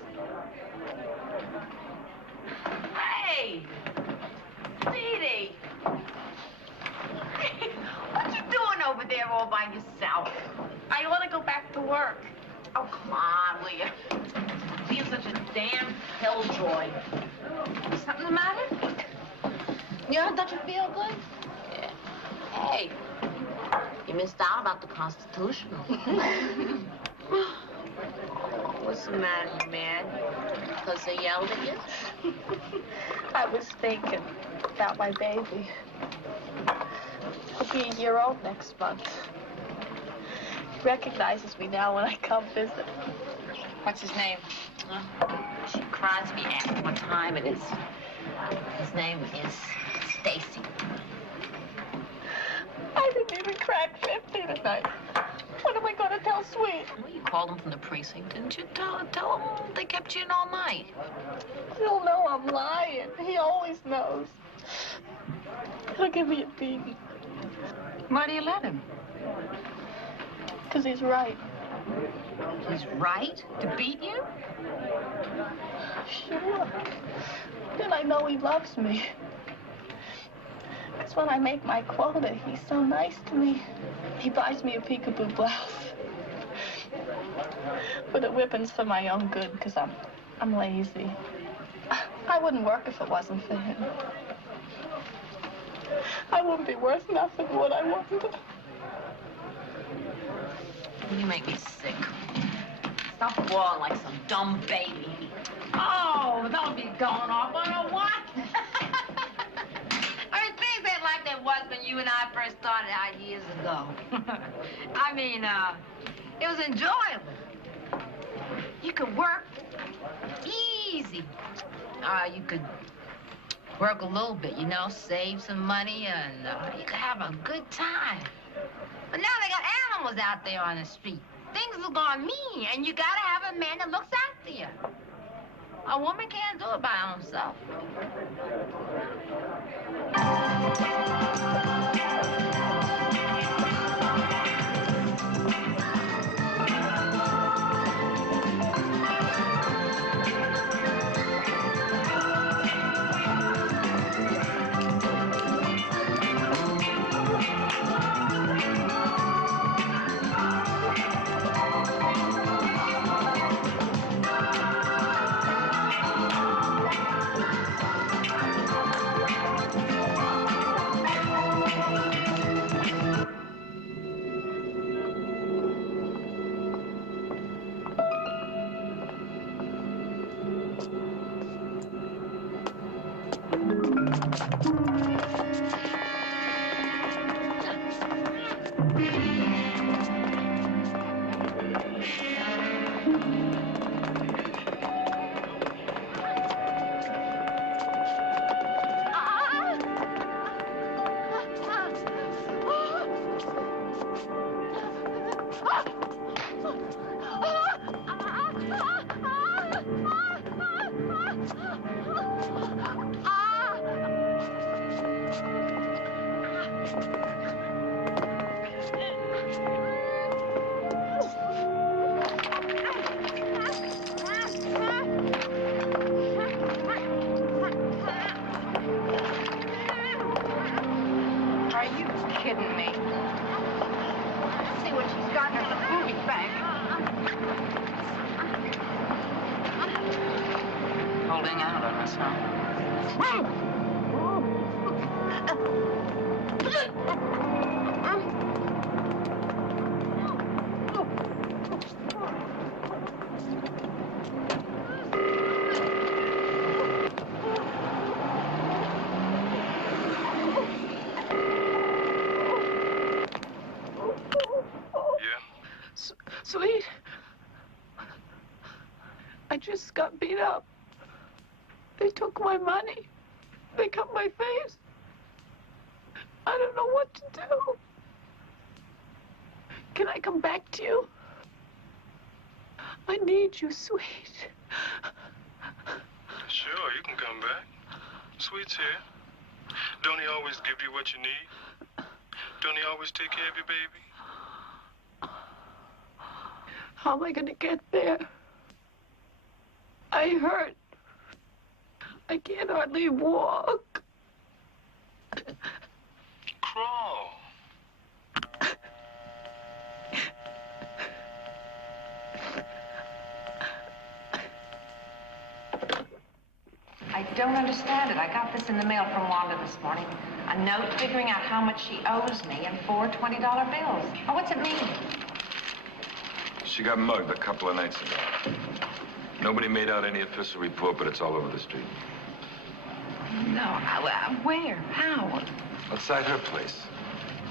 Hey! Dee Dee! What you doing over there all by yourself? I want to go back to work. Oh, come on, will you? Being such a damn killjoy. Something the matter? Don't you feel good? Yeah. Hey, you missed out about the Constitution. What's the matter, you mad? Because they yelled at you? I was thinking about my baby. He'll be a year old next month. He recognizes me now when I come visit. What's his name? She cries if he asks what time it is. His name is Stacy. I didn't even crack 50 tonight. What am I going to tell Sweet? Well, you called him from the precinct, didn't you? Tell him they kept you in all night. He'll know I'm lying. He always knows. He'll give me a beating. Why do you let him? Because he's right. He's right to beat you? Sure. Then I know he loves me. Because when I make my quota, he's so nice to me. He buys me a peekaboo blouse. But the whipping's for my own good, because I'm lazy. I wouldn't work if it wasn't for him. I wouldn't be worth nothing, would I, Wanda? You make me sick. Stop bawling like some dumb baby. Oh, don't be going off on a what? I mean, things ain't like they was when you and I first started out years ago. I mean, it was enjoyable. You could work easy. You could work a little bit, you know, save some money, and you could have a good time. But now they got animals out there on the street. Things are gone mean, and you gotta have a man that looks after you. A woman can't do it by herself. Sweet, I just got beat up. They took my money. They cut my face. I don't know what to do. Can I come back to you? I need you, Sweet. Sure, you can come back. Sweet's here. Don't he always give you what you need? Don't he always take care of you, baby? How am I gonna get there? I hurt. I can't hardly walk. control. I don't understand it. I got this in the mail from Wanda this morning. A note figuring out how much she owes me and 4 $20 bills. Oh, what's it mean? She got mugged a couple of nights ago. Nobody made out any official report, but it's all over the street. No, where? How? Outside her place.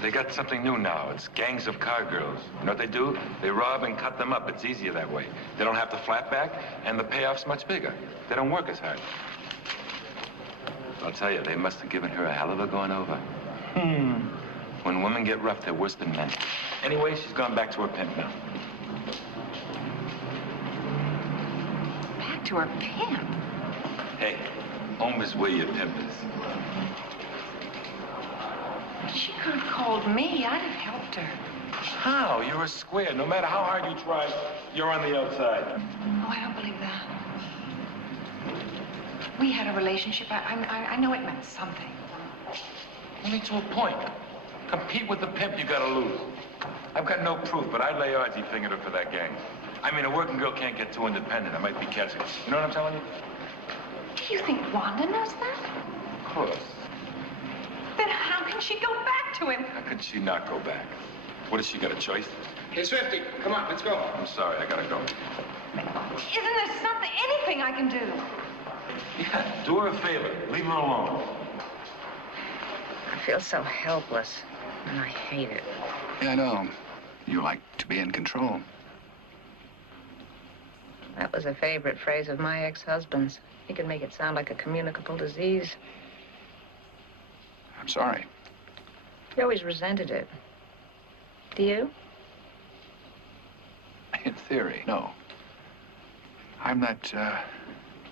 They got something new now. It's gangs of car girls. You know what they do? They rob and cut them up. It's easier that way. They don't have to flat back, and the payoff's much bigger. They don't work as hard. I'll tell you, they must have given her a hell of a going over. When women get rough, they're worse than men. Anyway, she's gone back to her pimp now. Back to her pimp? Hey, home is where your pimp is. She could have called me. I'd have helped her. How? You're a square. No matter how hard you try, you're on the outside. Oh, I don't believe that. We had a relationship. I know it meant something. Only to a point. Compete with the pimp, you gotta lose. I've got no proof, but I'd lay odds he fingered her for that gang. I mean, a working girl can't get too independent. I might be catching. You know what I'm telling you? Do you think Wanda knows that? Of course. Then how can she go back to him? How could she not go back? What, has she got a choice? Hey, Swifty, come on, let's go. I'm sorry, I gotta go. Isn't there something, anything I can do? Yeah, do her a favor. Leave her alone. I feel so helpless, and I hate it. Yeah, I know. You like to be in control. That was a favorite phrase of my ex-husband's. He could make it sound like a communicable disease. I'm sorry. He always resented it. Do you? In theory, no. I'm that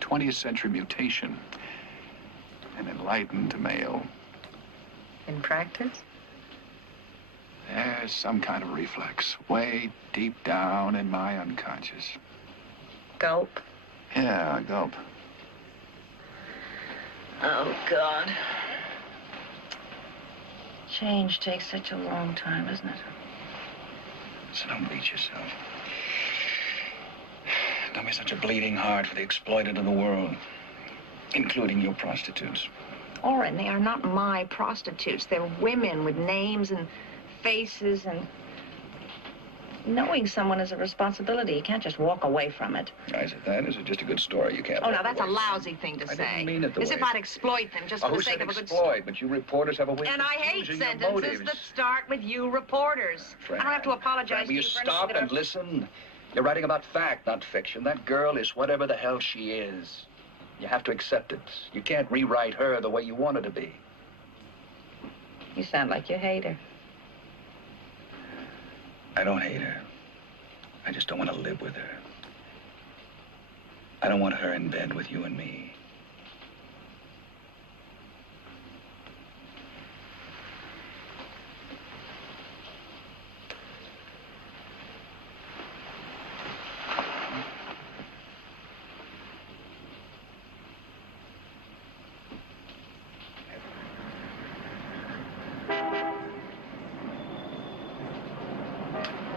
20th century mutation. An enlightened male. In practice? There's some kind of reflex, way deep down in my unconscious. Gulp? Yeah, gulp. Oh, God. Change takes such a long time, doesn't it? So don't beat yourself. Don't be such a bleeding heart for the exploited of the world, including your prostitutes. Oren, they are not my prostitutes. They're women with names and faces, and knowing someone is a responsibility. You can't just walk away from it. Is it that? Is it just a good story you can't Oh, walk now, that's away a lousy thing to I say. didn't mean it the As way if I'd exploit them just for the sake of a good story. exploit? But you reporters have a way And of I hate confusing your sentences motives. that start with you reporters. Fran, I don't have to apologize Fran, to will you you for stop anything and listen? You're writing about fact, not fiction. That girl is whatever the hell she is. You have to accept it. You can't rewrite her the way you want her to be. You sound like you hate her. I don't hate her. I just don't want to live with her. I don't want her in bed with you and me.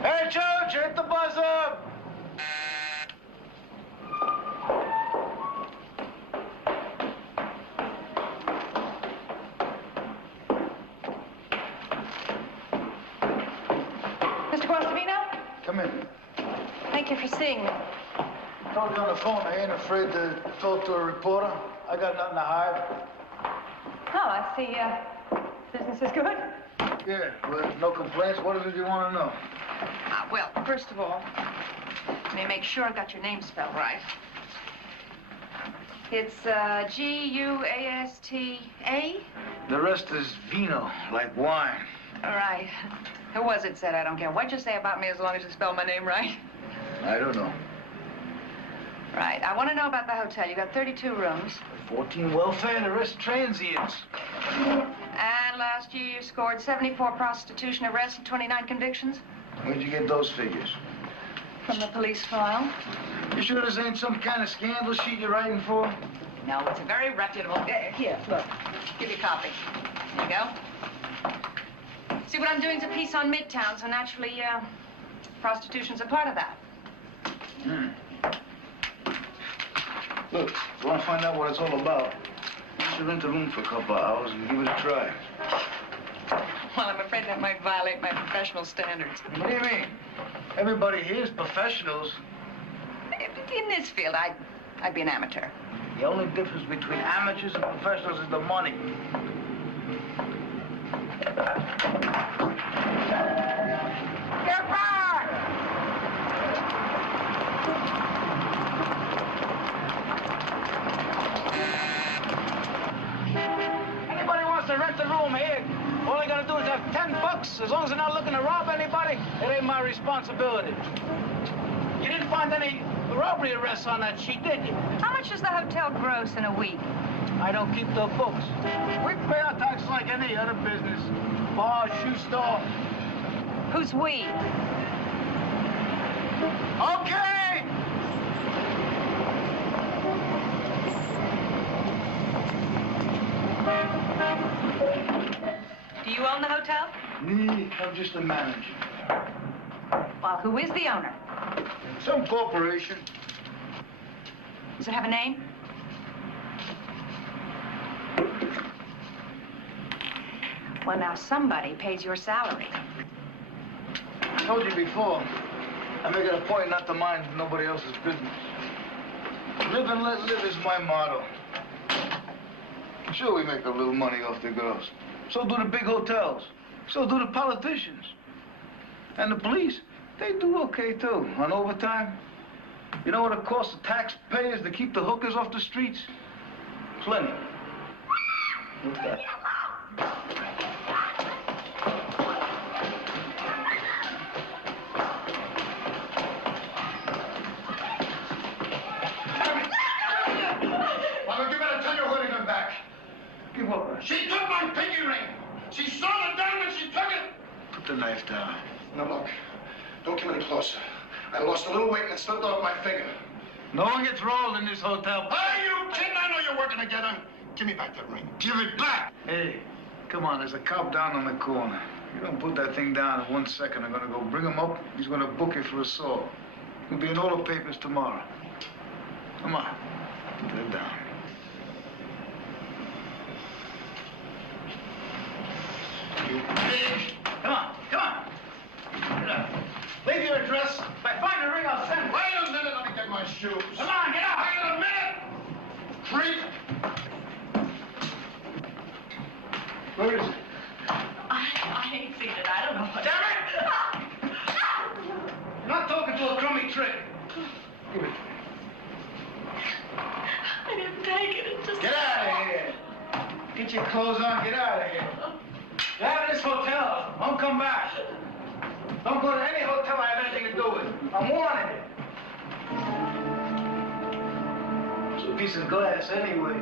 Hey, George, hit the buzzer! Mr. Guastavino? Come in. Thank you for seeing me. I told you on the phone I ain't afraid to talk to a reporter. I got nothing to hide. Oh, I see. Business is good? Yeah, well, no complaints. What is it you want to know? Well, first of all, let me make sure I've got your name spelled right. It's G-U-A-S-T-A? The rest is vino, like wine. All right. Who was it said? I don't care. What'd you say about me as long as you spell my name right? I don't know. Right. I want to know about the hotel. You got 32 rooms. 14 welfare and the rest transients. And last year you scored 74 prostitution arrests and 29 convictions? Where'd you get those figures? From the police file. You sure this ain't some kind of scandal sheet you're writing for? No, it's a very reputable... Here, look. Give you a copy. There you go. See, what I'm doing is a piece on Midtown, so naturally, prostitution's a part of that. Look, you want to find out what it's all about? You should rent a room for a couple of hours and give it a try. Well, I'm afraid that might violate my professional standards. What do you mean? Everybody here is professionals. In this field, I'd be an amateur. The only difference between amateurs and professionals is the money. Get back! Anybody wants to rent a room here, all they gotta do is have $10. As long as they're not looking to rob anybody, it ain't my responsibility. You didn't find any robbery arrests on that sheet, did you? How much does the hotel gross in a week? I don't keep the books. We pay our taxes like any other business. Bar, shoe store. Who's we? Okay! Do you own the hotel? Me, I'm just a manager. Well, who is the owner? Some corporation. Does it have a name? Well, now somebody pays your salary. I told you before, I make it a point not to mind nobody else's business. Live and let live is my motto. Sure, we make a little money off the girls. So do the big hotels. So do the politicians. And the police, they do okay, too, on overtime. You know what it costs the taxpayers to keep the hookers off the streets? Plenty. What's that? Mama, you better tell your hooligan back. Give up. She took my pinky ring. She saw the diamond, she took it. Put the knife down. Now, look, don't come any closer. I lost a little weight and it slipped off my finger. No one gets rolled in this hotel. Are you kidding? I know you're working together. Give me back that ring. Give it back. Hey, come on, there's a cop down on the corner. You don't put that thing down in 1 second. I'm gonna go bring him up. He's gonna book you for assault. He'll be in all the papers tomorrow. Come on, put it down. You bitch. Come on, come on. Get up. Leave your address. If I find the ring, I'll send it. Wait a minute, let me get my shoes. Come on, get out. Wait a minute. Creep. Where is it? I ain't seen it. I don't know what. Damn it! You're not talking to a crummy trick. Give it. I didn't take it. It just. Get out of here. Get your clothes on. Get out of here. Get out of this hotel. Don't come back. Don't go to any hotel I have anything to do with. I'm warning you. It's a piece of glass anyway.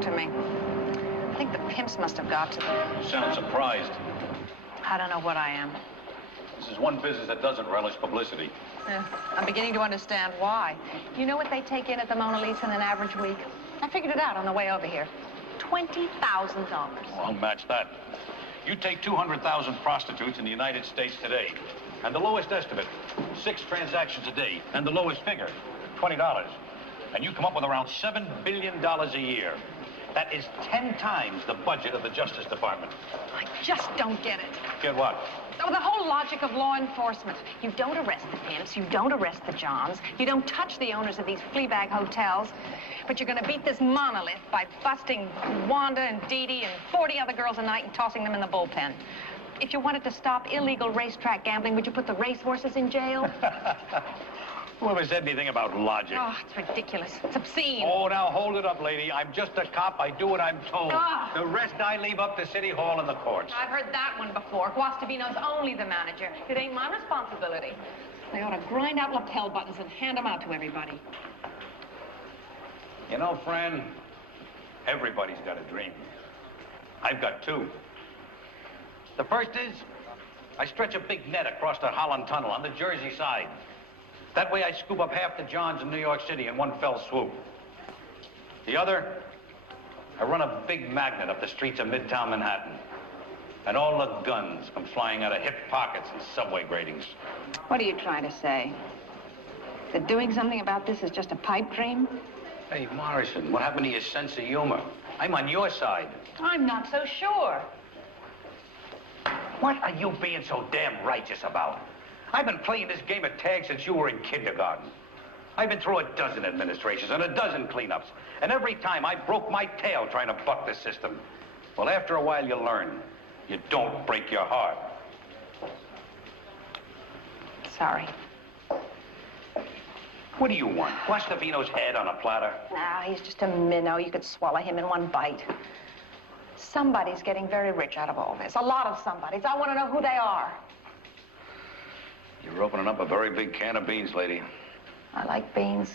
To me. I think the pimps must have got to them. You sound surprised. I don't know what I am. This is one business that doesn't relish publicity. Yeah, I'm beginning to understand why. You know what they take in at the Mona Lisa in an average week? I figured it out on the way over here. $20,000. Well, I'll match that. You take 200,000 prostitutes in the United States today, and the lowest estimate, 6 transactions a day, and the lowest figure, $20. And you come up with around $7 billion a year. That is 10 times the budget of the Justice Department. I just don't get it. Get what? Oh, the whole logic of law enforcement. You don't arrest the pimps, you don't arrest the Johns, you don't touch the owners of these fleabag hotels, but you're gonna beat this monolith by busting Wanda and Dee Dee and 40 other girls a night and tossing them in the bullpen. If you wanted to stop illegal racetrack gambling, would you put the racehorses in jail? Whoever said anything about logic? Oh, it's ridiculous. It's obscene. Oh, now hold it up, lady. I'm just a cop. I do what I'm told. Ah. The rest I leave up to City Hall and the courts. I've heard that one before. Guastavino's only the manager. It ain't my responsibility. They ought to grind out lapel buttons and hand them out to everybody. You know, Fran, everybody's got a dream. I've got two. The first is, I stretch a big net across the Holland Tunnel on the Jersey side. That way I scoop up half the Johns in New York City in one fell swoop. The other, I run a big magnet up the streets of Midtown Manhattan. And all the guns come flying out of hip pockets and subway gratings. What are you trying to say? That doing something about this is just a pipe dream? Hey, Morrison, what happened to your sense of humor? I'm on your side. I'm not so sure. What are you being so damn righteous about? I've been playing this game of tag since you were in kindergarten. I've been through a dozen administrations and a dozen cleanups. And every time I broke my tail trying to buck the system. Well, after a while, you learn. You don't break your heart. Sorry. What do you want? Guastavino's head on a platter? Nah, he's just a minnow. You could swallow him in one bite. Somebody's getting very rich out of all this. A lot of somebodies. I want to know who they are. You're opening up a very big can of beans, lady. I like beans.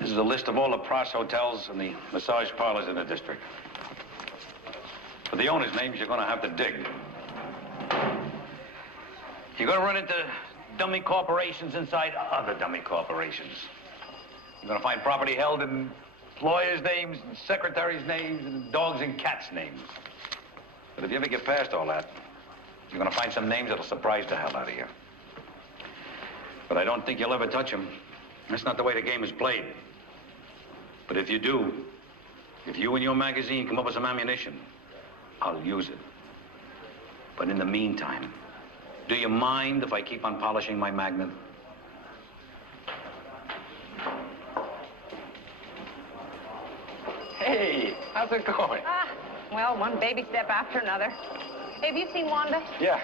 This is a list of all the pros hotels and the massage parlors in the district. For the owners' names, you're going to have to dig. You're going to run into dummy corporations inside other dummy corporations. You're going to find property held in lawyers' names, and secretaries' names, and dogs' and cats' names. But if you ever get past all that, you're going to find some names that'll surprise the hell out of you. But I don't think you'll ever touch them. That's not the way the game is played. But if you do, if you and your magazine come up with some ammunition, I'll use it. But in the meantime, do you mind if I keep on polishing my magnet? Hey, how's it going? Well, one baby step after another. Hey, have you seen Wanda? Yeah,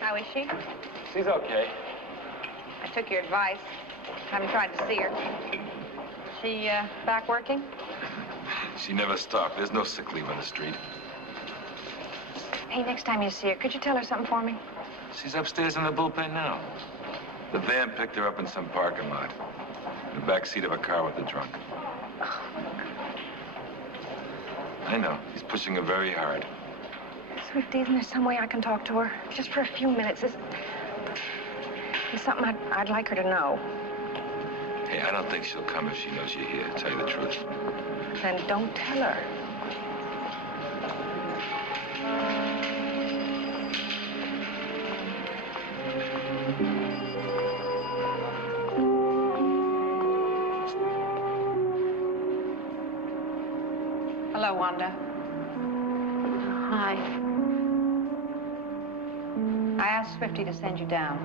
How is she? she's okay. I took your advice. Haven't tried to see her. She, back working? She never stopped. There's no sick leave on the street. Hey, next time you see her, could you tell her something for me? She's upstairs in the bullpen now. The van picked her up in some parking lot. In the back seat of a car with a drunk. I know. He's pushing her very hard. Swifty, isn't there some way I can talk to her? Just for a few minutes. There's something I'd like her to know. Hey, I don't think she'll come if she knows you're here, to tell you the truth. Then don't tell her. Hello, Wanda. Hi. I asked Swifty to send you down.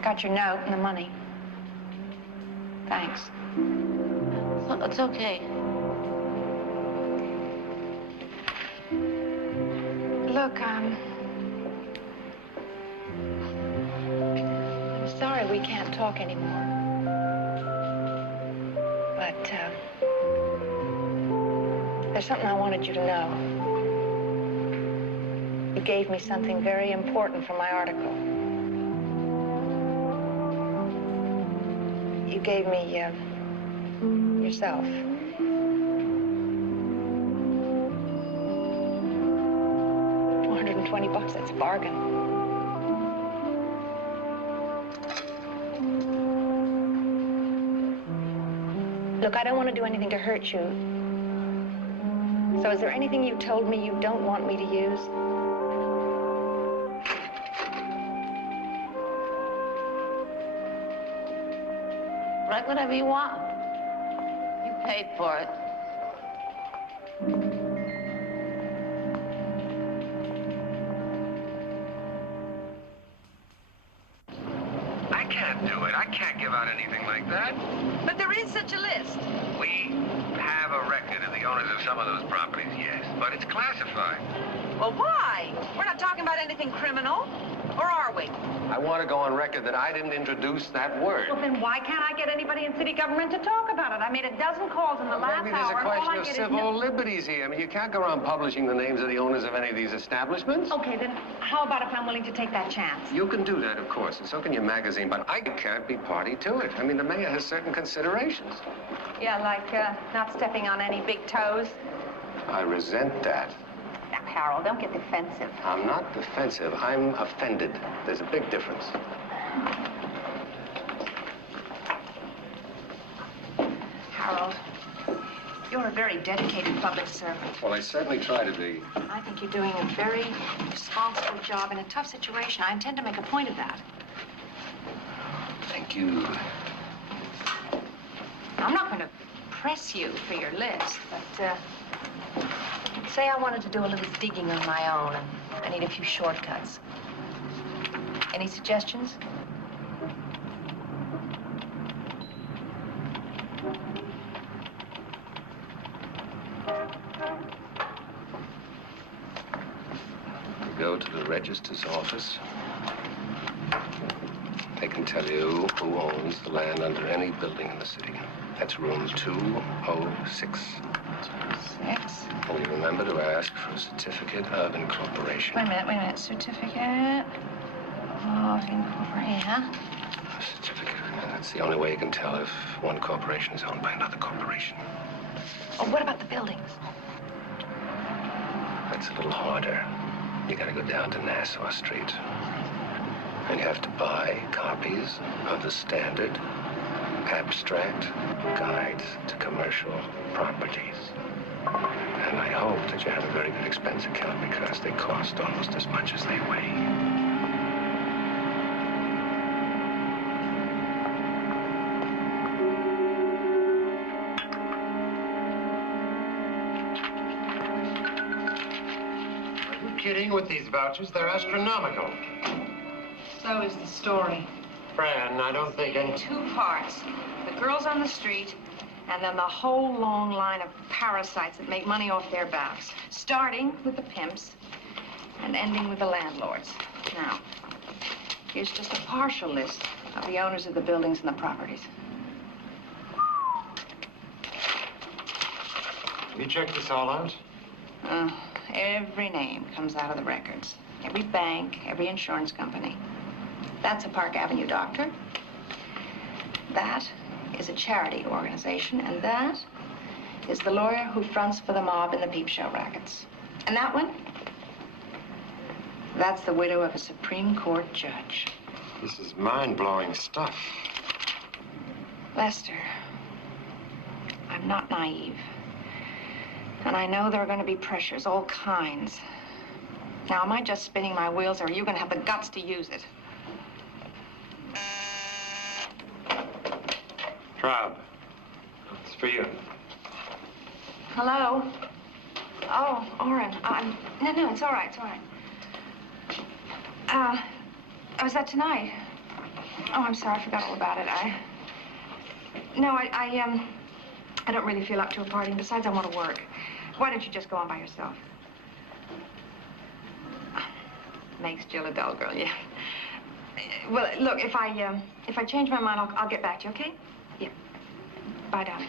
I got your note and the money. Thanks. It's okay. Look, I'm sorry we can't talk anymore. But, there's something I wanted you to know. You gave me something very important for my article. You gave me, yourself. $420, that's a bargain. Look, I don't want to do anything to hurt you. So is there anything you told me you don't want me to use? Write whatever you want. You paid for it. give out anything like that. But there is such a list. We have a record of the owners of some of those properties, yes, but it's classified. Well, why? We're not talking about anything criminal. Or are we? I want to go on record that I didn't introduce that word. Well, then why can't I get anybody in city government to talk about it? I made a dozen calls in the last Maybe there's hour. a question of civil liberties here. I mean, you can't go around publishing the names of the owners of any of these establishments. Okay, then how about if I'm willing to take that chance? You can do that, of course, and so can your magazine, but I can't be party to it. I mean, the mayor has certain considerations. Yeah, like not stepping on any big toes. I resent that. Now, Harold, don't get defensive. I'm not defensive. I'm offended. There's a big difference. Harold, you're a very dedicated public servant. Well, I certainly try to be. I think you're doing a very responsible job in a tough situation. I intend to make a point of that. Thank you. I'm not going to press you for your list, but say I wanted to do a little digging on my own, and I need a few shortcuts. Any suggestions? You go to the registrar's office. They can tell you who owns the land under any building in the city. That's room 206. 206. And you remember to ask for a certificate of incorporation. Wait a minute. Certificate of incorporation. A certificate. That's the only way you can tell if one corporation is owned by another corporation. Oh, what about the buildings? That's a little harder. You gotta go down to Nassau Street. And you have to buy copies of the standard abstract guides to commercial properties. And I hope that you have a very good expense account because they cost almost as much as they weigh. Are you kidding with these vouchers? They're astronomical. So is the story. Fran, I don't think any... 2 parts. The girls on the street, and then the whole long line of parasites that make money off their backs. Starting with the pimps and ending with the landlords. Now, here's just a partial list of the owners of the buildings and the properties. You checked this all out? Every name comes out of the records. Every bank, every insurance company. That's a Park Avenue doctor. That is a charity organization, and that is the lawyer who fronts for the mob in the peep show rackets. And that one? That's the widow of a Supreme Court judge. This is mind-blowing stuff. Lester, I'm not naive. And I know there are going to be pressures, all kinds. Now, am I just spinning my wheels, or are you going to have the guts to use it? Traub, it's for you. Hello? Oh, Orrin, no, it's all right, was that tonight? Oh, I'm sorry, I forgot all about it. I don't really feel up to a party, and besides, I want to work. Why don't you just go on by yourself? Makes Jill a dull girl, yeah. Well, look, if I change my mind, I'll get back to you, okay? Yeah. Bye, darling.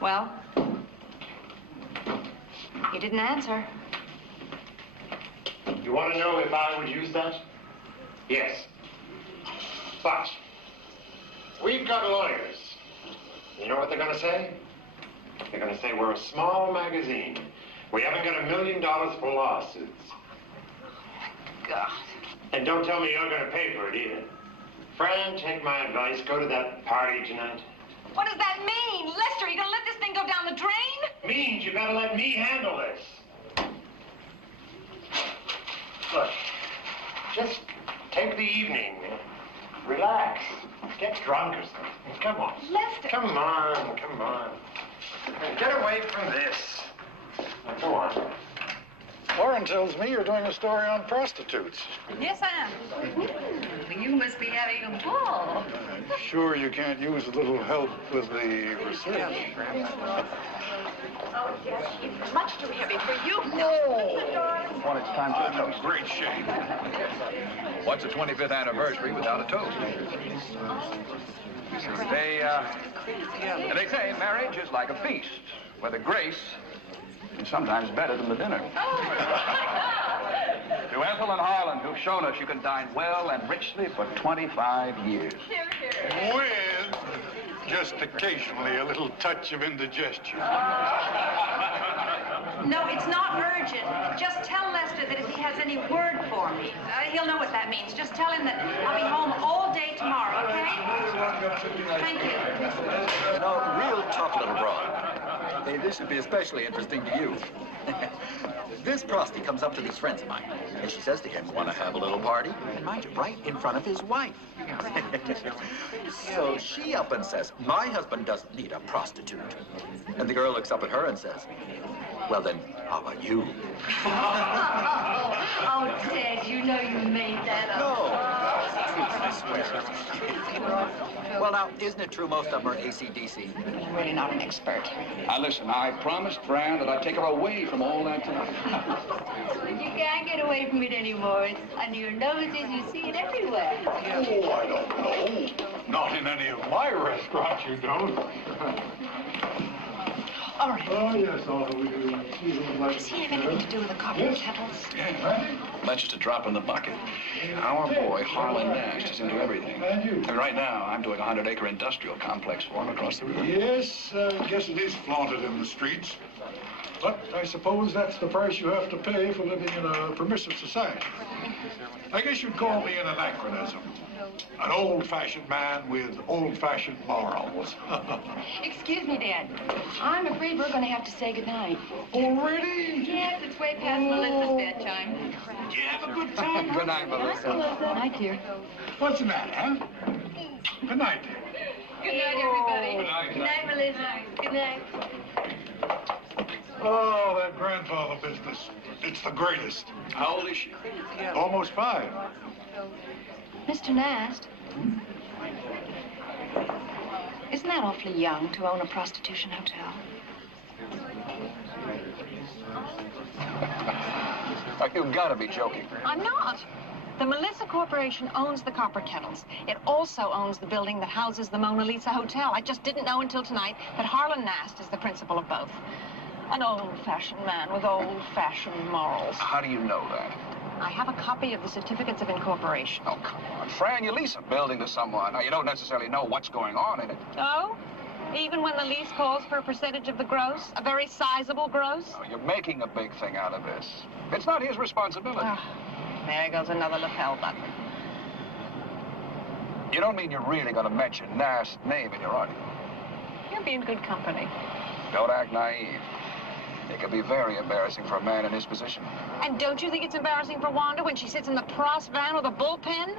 Well? You didn't answer. You want to know if I would use that? Yes. But we've got lawyers. You know what they're going to say? They're going to say we're a small magazine. We haven't got $1 million for lawsuits. God. And don't tell me you're going to pay for it either. Fran, take my advice. Go to that party tonight. What does that mean? Lester, are you going to let this thing go down the drain? Means you better let me handle this. Look, just take the evening. Relax. Get drunk or something. Come on. Lester. Come on. Get away from this. Now, go on. Warren tells me you're doing a story on prostitutes. Yes, I am. You must be having a ball. Sure you can't use a little help with the research? Oh, yes, it's much too heavy for you. No. Well, it's time to That was great shame. What's a 25th anniversary without a toast? They say marriage is like a feast, where the grace is sometimes better than the dinner. To Ethel and Harlan, who've shown us you can dine well and richly for 25 years. With just occasionally a little touch of indigestion. No, it's not urgent. Just tell Lester that if he has any word for me, he'll know what that means. Just tell him that I'll be home all day tomorrow, okay? Thank you. You know, real tough little broad. Hey, this should be especially interesting to you. This prosty comes up to these friends of mine, and she says to him, want to have a little party? And mind you, right in front of his wife. So she up and says, my husband doesn't need a prostitute. And the girl looks up at her and says, well then, how about you? Oh, Ted, you know you made that up. No. Well, now, isn't it true most of them are AC/DC? I'm really not an expert. Now, listen, I promised Fran that I'd take her away from all that tonight. You can't get away from it anymore. It's under your noses. You see it everywhere. Oh, I don't know. Not in any of my restaurants, you don't. All right. Oh, yes, although we do. Does he have anything to do with the copper kettles? Yeah, That's just a drop in the bucket. Our boy, Harlan Nash, is into everything. And right now, I'm doing a 100-acre industrial complex for him across the river. Yes, guess it is flaunted in the streets. But I suppose that's the price you have to pay for living in a permissive society. I guess you'd call me an anachronism. An old-fashioned man with old-fashioned morals. Excuse me, Dad. I'm afraid we're going to have to say goodnight. Already? Yes, it's way past Melissa's bedtime. Did you have a good time? Good night, Melissa. Good night, dear. What's the matter, huh? Good night, dear. Good night, everybody. Good night. Good night, Melissa. Good night. Oh, that grandfather business. It's the greatest. How old is she? Almost 5. Mr. Nast, isn't that awfully young to own a prostitution hotel? You've got to be joking. I'm not. The Melissa Corporation owns the Copper Kettles. It also owns the building that houses the Mona Lisa Hotel. I just didn't know until tonight that Harlan Nast is the principal of both. An old-fashioned man with old-fashioned morals. How do you know that? I have a copy of the certificates of incorporation. Oh, come on, Fran, you lease a building to someone. Now, you don't necessarily know what's going on in it. Oh? Even when the lease calls for a percentage of the gross? A very sizable gross? Oh, you're making a big thing out of this. It's not his responsibility. There goes another lapel button. You don't mean you're really going to mention Nast's name in your article? You're being good company. Don't act naive. It could be very embarrassing for a man in his position. And don't you think it's embarrassing for Wanda when she sits in the pros van with a bullpen?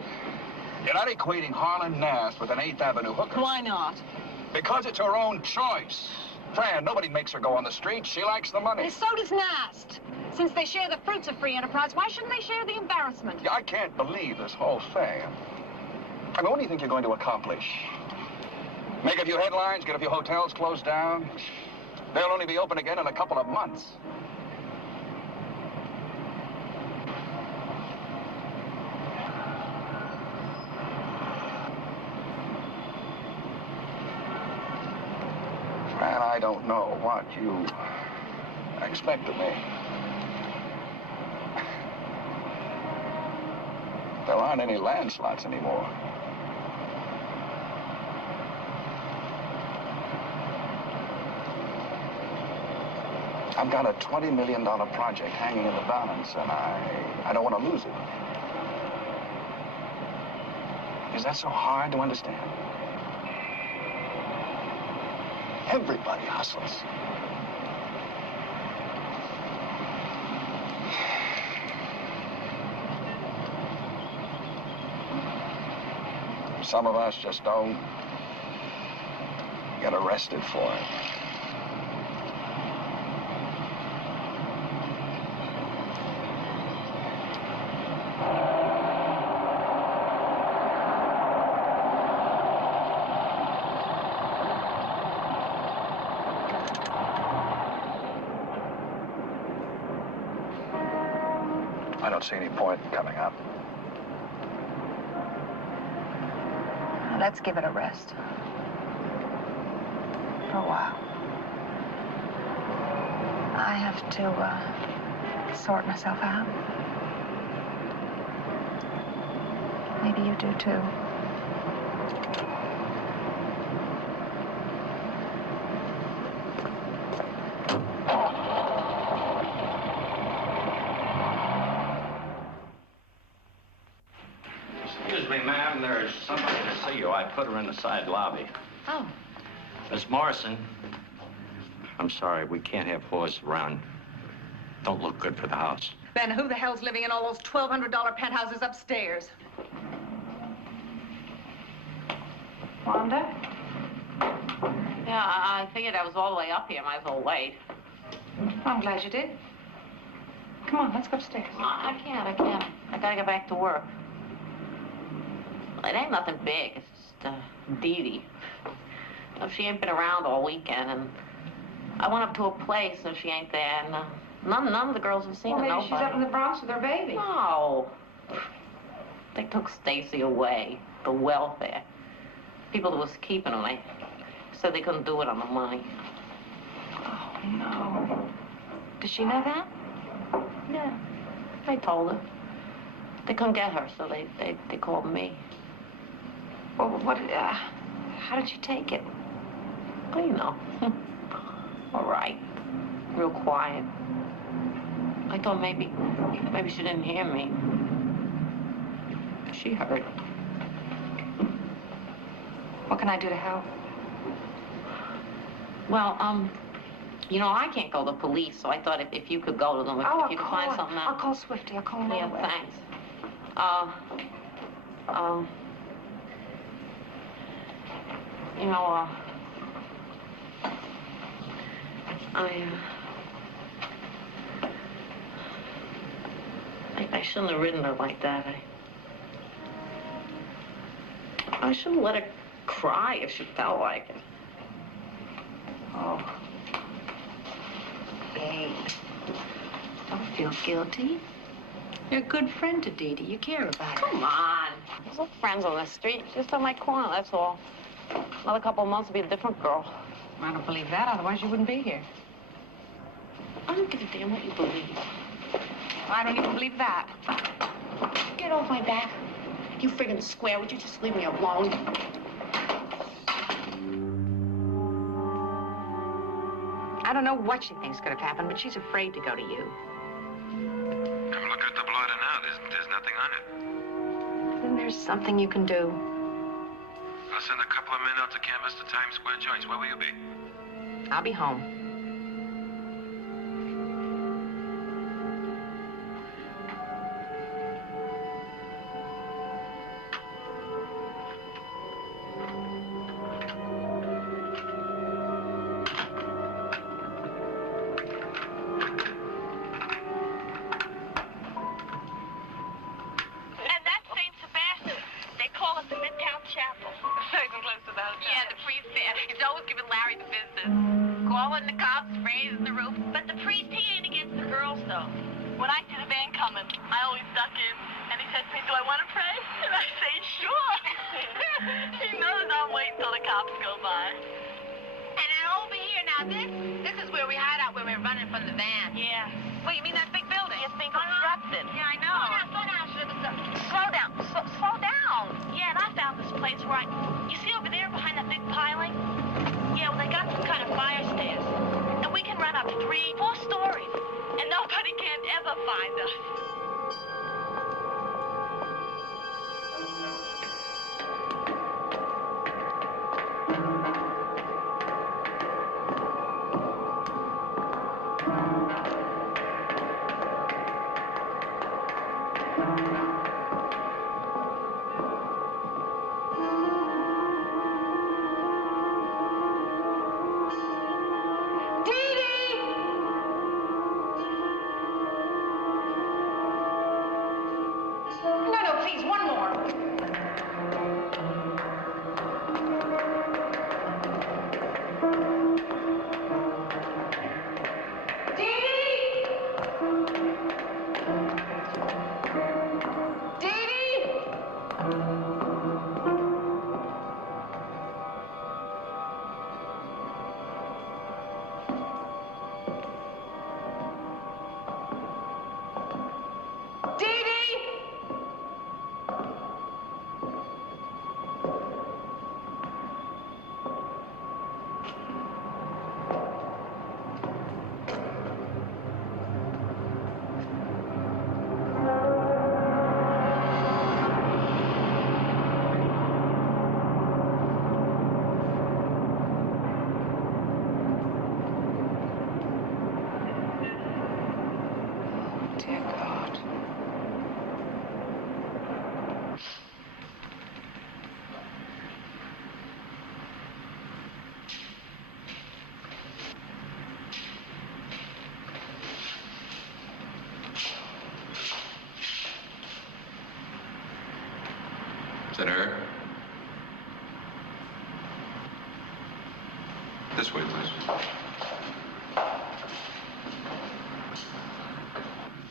You're not equating Harlan Nast with an 8th Avenue hooker. Why not? Because it's her own choice. Fran, nobody makes her go on the street. She likes the money. And so does Nast. Since they share the fruits of free enterprise, why shouldn't they share the embarrassment? Yeah, I can't believe this whole thing. I mean, what do you think you're going to accomplish? Make a few headlines, get a few hotels closed down? They'll only be open again in a couple of months. Fran, I don't know what you expect of me. There aren't any land slots anymore. I've got a $20 million project hanging in the balance, and I don't want to lose it. Is that so hard to understand? Everybody hustles. Some of us just don't get arrested for it. don't see any point in coming up. Let's give it a rest. For a while. I have to sort myself out. Maybe you do too. Excuse me, ma'am. There's somebody to see you. I put her in the side lobby. Oh. Miss Morrison. I'm sorry, we can't have boys around. Don't look good for the house. Ben, who the hell's living in all those $1,200 penthouses upstairs? Wanda? Yeah, I figured I was all the way up here. Might as well wait. I'm glad you did. Come on, let's go upstairs. No, I can't. I gotta get back to work. It ain't nothing big. It's just Dee Dee. She ain't been around all weekend, and I went up to a place and she ain't there, and none of the girls have seen her. Maybe she's up in the Bronx with her baby. No. They took Stacy away, the welfare. People that was keeping them, they said they couldn't do it on the money. Oh, no. Does she know that? Yeah, they told her. They couldn't get her, so they called me. Well, how did you take it? Well, you know, all right, real quiet. I thought maybe she didn't hear me. She heard. What can I do to help? Well, you know, I can't go to the police, so I thought if you could go to them, if you could find something out. I'll call Swifty. I'll call him Yeah, anyway. thanks. You know, I shouldn't have ridden her like that. I shouldn't let her cry if she felt like it. Oh. Babe, don't feel guilty. You're a good friend to Dee Dee. You care about her. Come on. There's no friends on the street. Just on my corner, that's all. Another couple of months will be a different girl. I don't believe that, otherwise you wouldn't be here. I don't give a damn what you believe. I don't even believe that. Get off my back. You friggin' square. Would you just leave me alone? I don't know what she thinks could have happened, but she's afraid to go to you. I'm looking at the blotter now. There's nothing on it. Then there's something you can do. I'll send a couple of men out to canvass the Times Square joints. Where will you be? I'll be home. Dear God. Is that her? This way, please.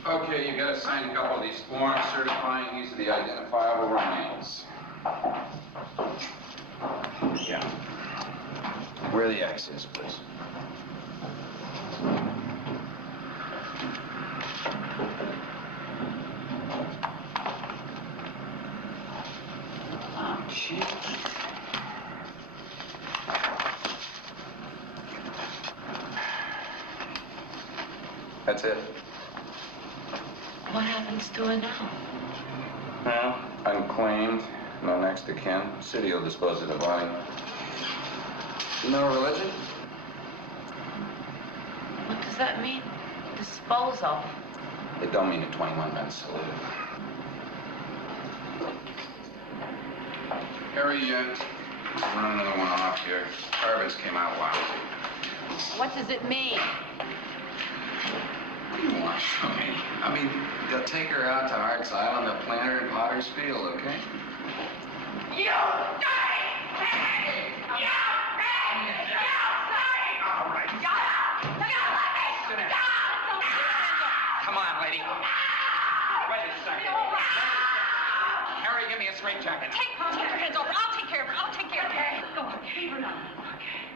Okay, you gotta sign a couple of these forms certifying these are the identifiable remains. Yeah. Where the X is, please. Oh, gee. That's it. What happens to her now? Well, unclaimed, no next of kin. City will dispose of the body. You know her religion? What does that mean? Dispose of? It don't mean a 21 men salute. Harry, run another one off here. Harvest came out lousy. What does it mean? What do you want from me? I mean, they'll take her out to Hart's Island, they'll plant her in Potter's Field, okay? You dirty pig! You pig! You dirty! All right. Shut up! Let me! Sit down. Come on, lady. Wait a second. Harry, give me a straight jacket. Take your hands over. I'll take care of her. I'll take care of her. Go on, leave her now. Okay.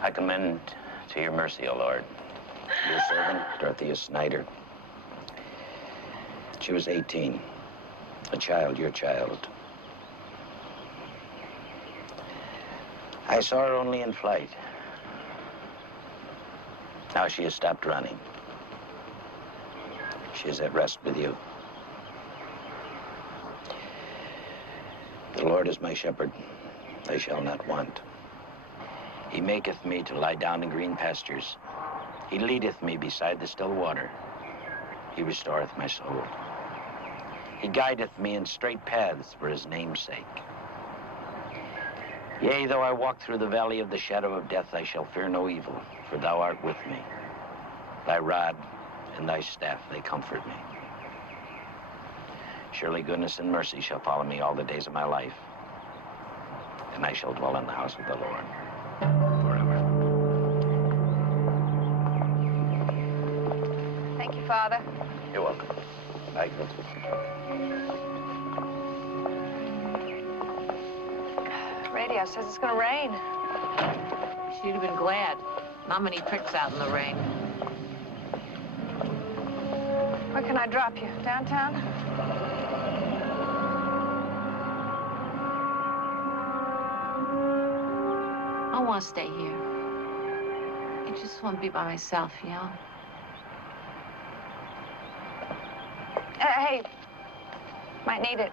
I commend to your mercy, O Lord, your servant, Dorothea Snyder. She was 18, a child, your child. I saw her only in flight. Now she has stopped running. She is at rest with you. The Lord is my shepherd, I shall not want. He maketh me to lie down in green pastures. He leadeth me beside the still water. He restoreth my soul. He guideth me in straight paths for his name's sake. Yea, though I walk through the valley of the shadow of death, I shall fear no evil, for thou art with me. Thy rod and thy staff, they comfort me. Surely goodness and mercy shall follow me all the days of my life, and I shall dwell in the house of the Lord forever. Thank you, Father. You're welcome. Bye, girls. Radio says it's gonna rain. She'd have been glad. Not many tricks out in the rain. Where can I drop you? Downtown? I want to stay here. I just want to be by myself, you know? Hey, might need it.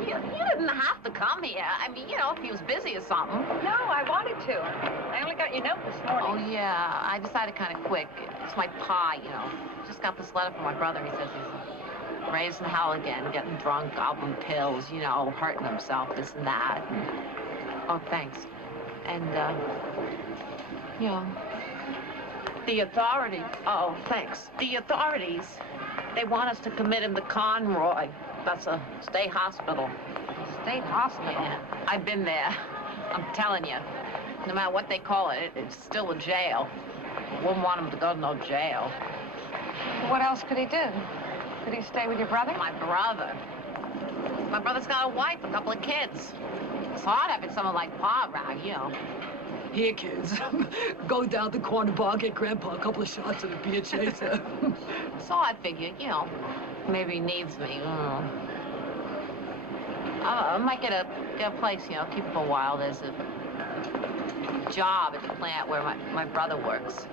You didn't have to come here. I mean, you know, if he was busy or something. No, I wanted to. I only got your note this morning. Oh, yeah. I decided kind of quick. It's my pa, you know. Just got this letter from my brother. He says he's raising hell again, getting drunk, gobbling pills, you know, hurting himself, this and that. Oh, thanks. And, you know, the authorities... Oh, thanks. The authorities, they want us to commit him to Conroy. That's a state hospital. State hospital? Yeah. I've been there. I'm telling you. No matter what they call it, it's still a jail. Wouldn't want him to go to no jail. What else could he do? Could he stay with your brother? My brother? My brother's got a wife, a couple of kids. It's hard having someone like Pa around, you know. Here, kids. Go down to the corner bar, get Grandpa a couple of shots of the beer chaser. So I figured, you know, maybe he needs me. I might get a place, you know, keep it for a while. There's a job at the plant where my brother works.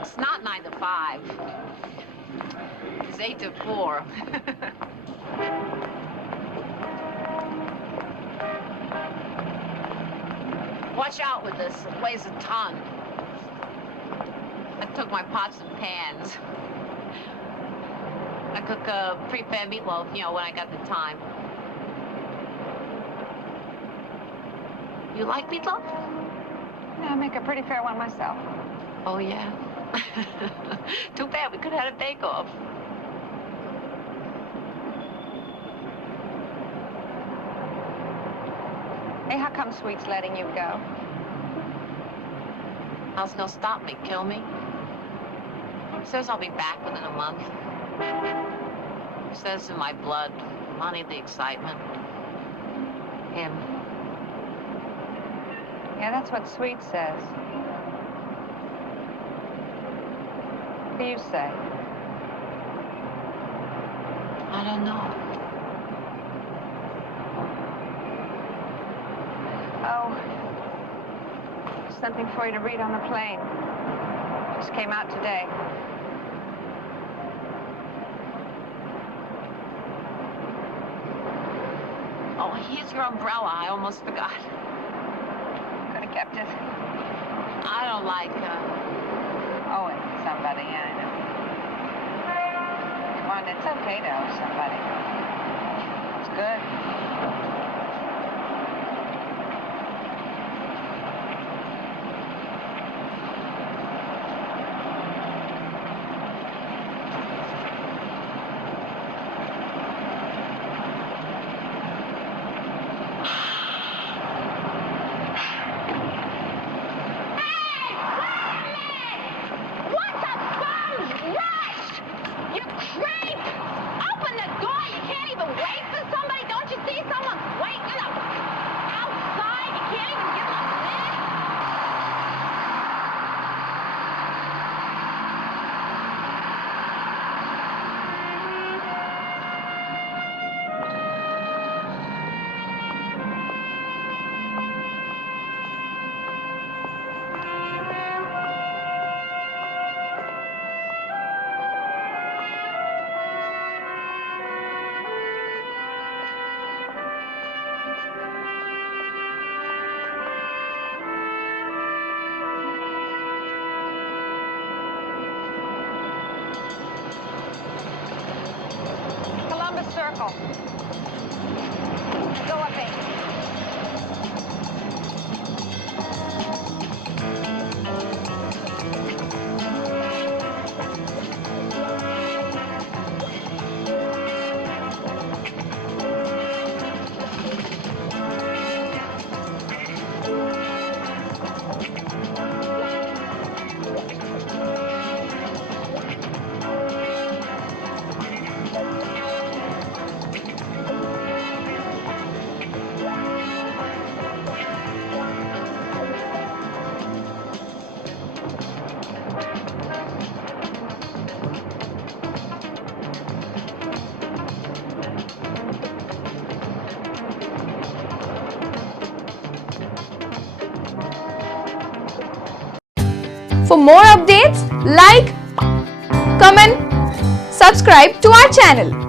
It's not 9 to 5. It's 8 to 4. Watch out with this. It weighs a ton. I took my pots and pans. I cook a pre-fed meatloaf, you know, when I got the time. You like meatloaf? Yeah, I make a pretty fair one myself. Oh, yeah? Too bad we could have had a bake-off. Hey, how come Sweet's letting you go? How's it gonna stop me? Kill me? Says I'll be back within a month. Says in my blood, money, the excitement. Him. Yeah, that's what Sweet says. What do you say? I don't know. Oh, something for you to read on the plane. Just came out today. Oh, here's your umbrella. I almost forgot. Could have kept it. I don't like, owing somebody, yeah, I know. Come on, it's okay to owe somebody. It's good. Circle. Go up 8. For more updates, like, comment, subscribe to our channel.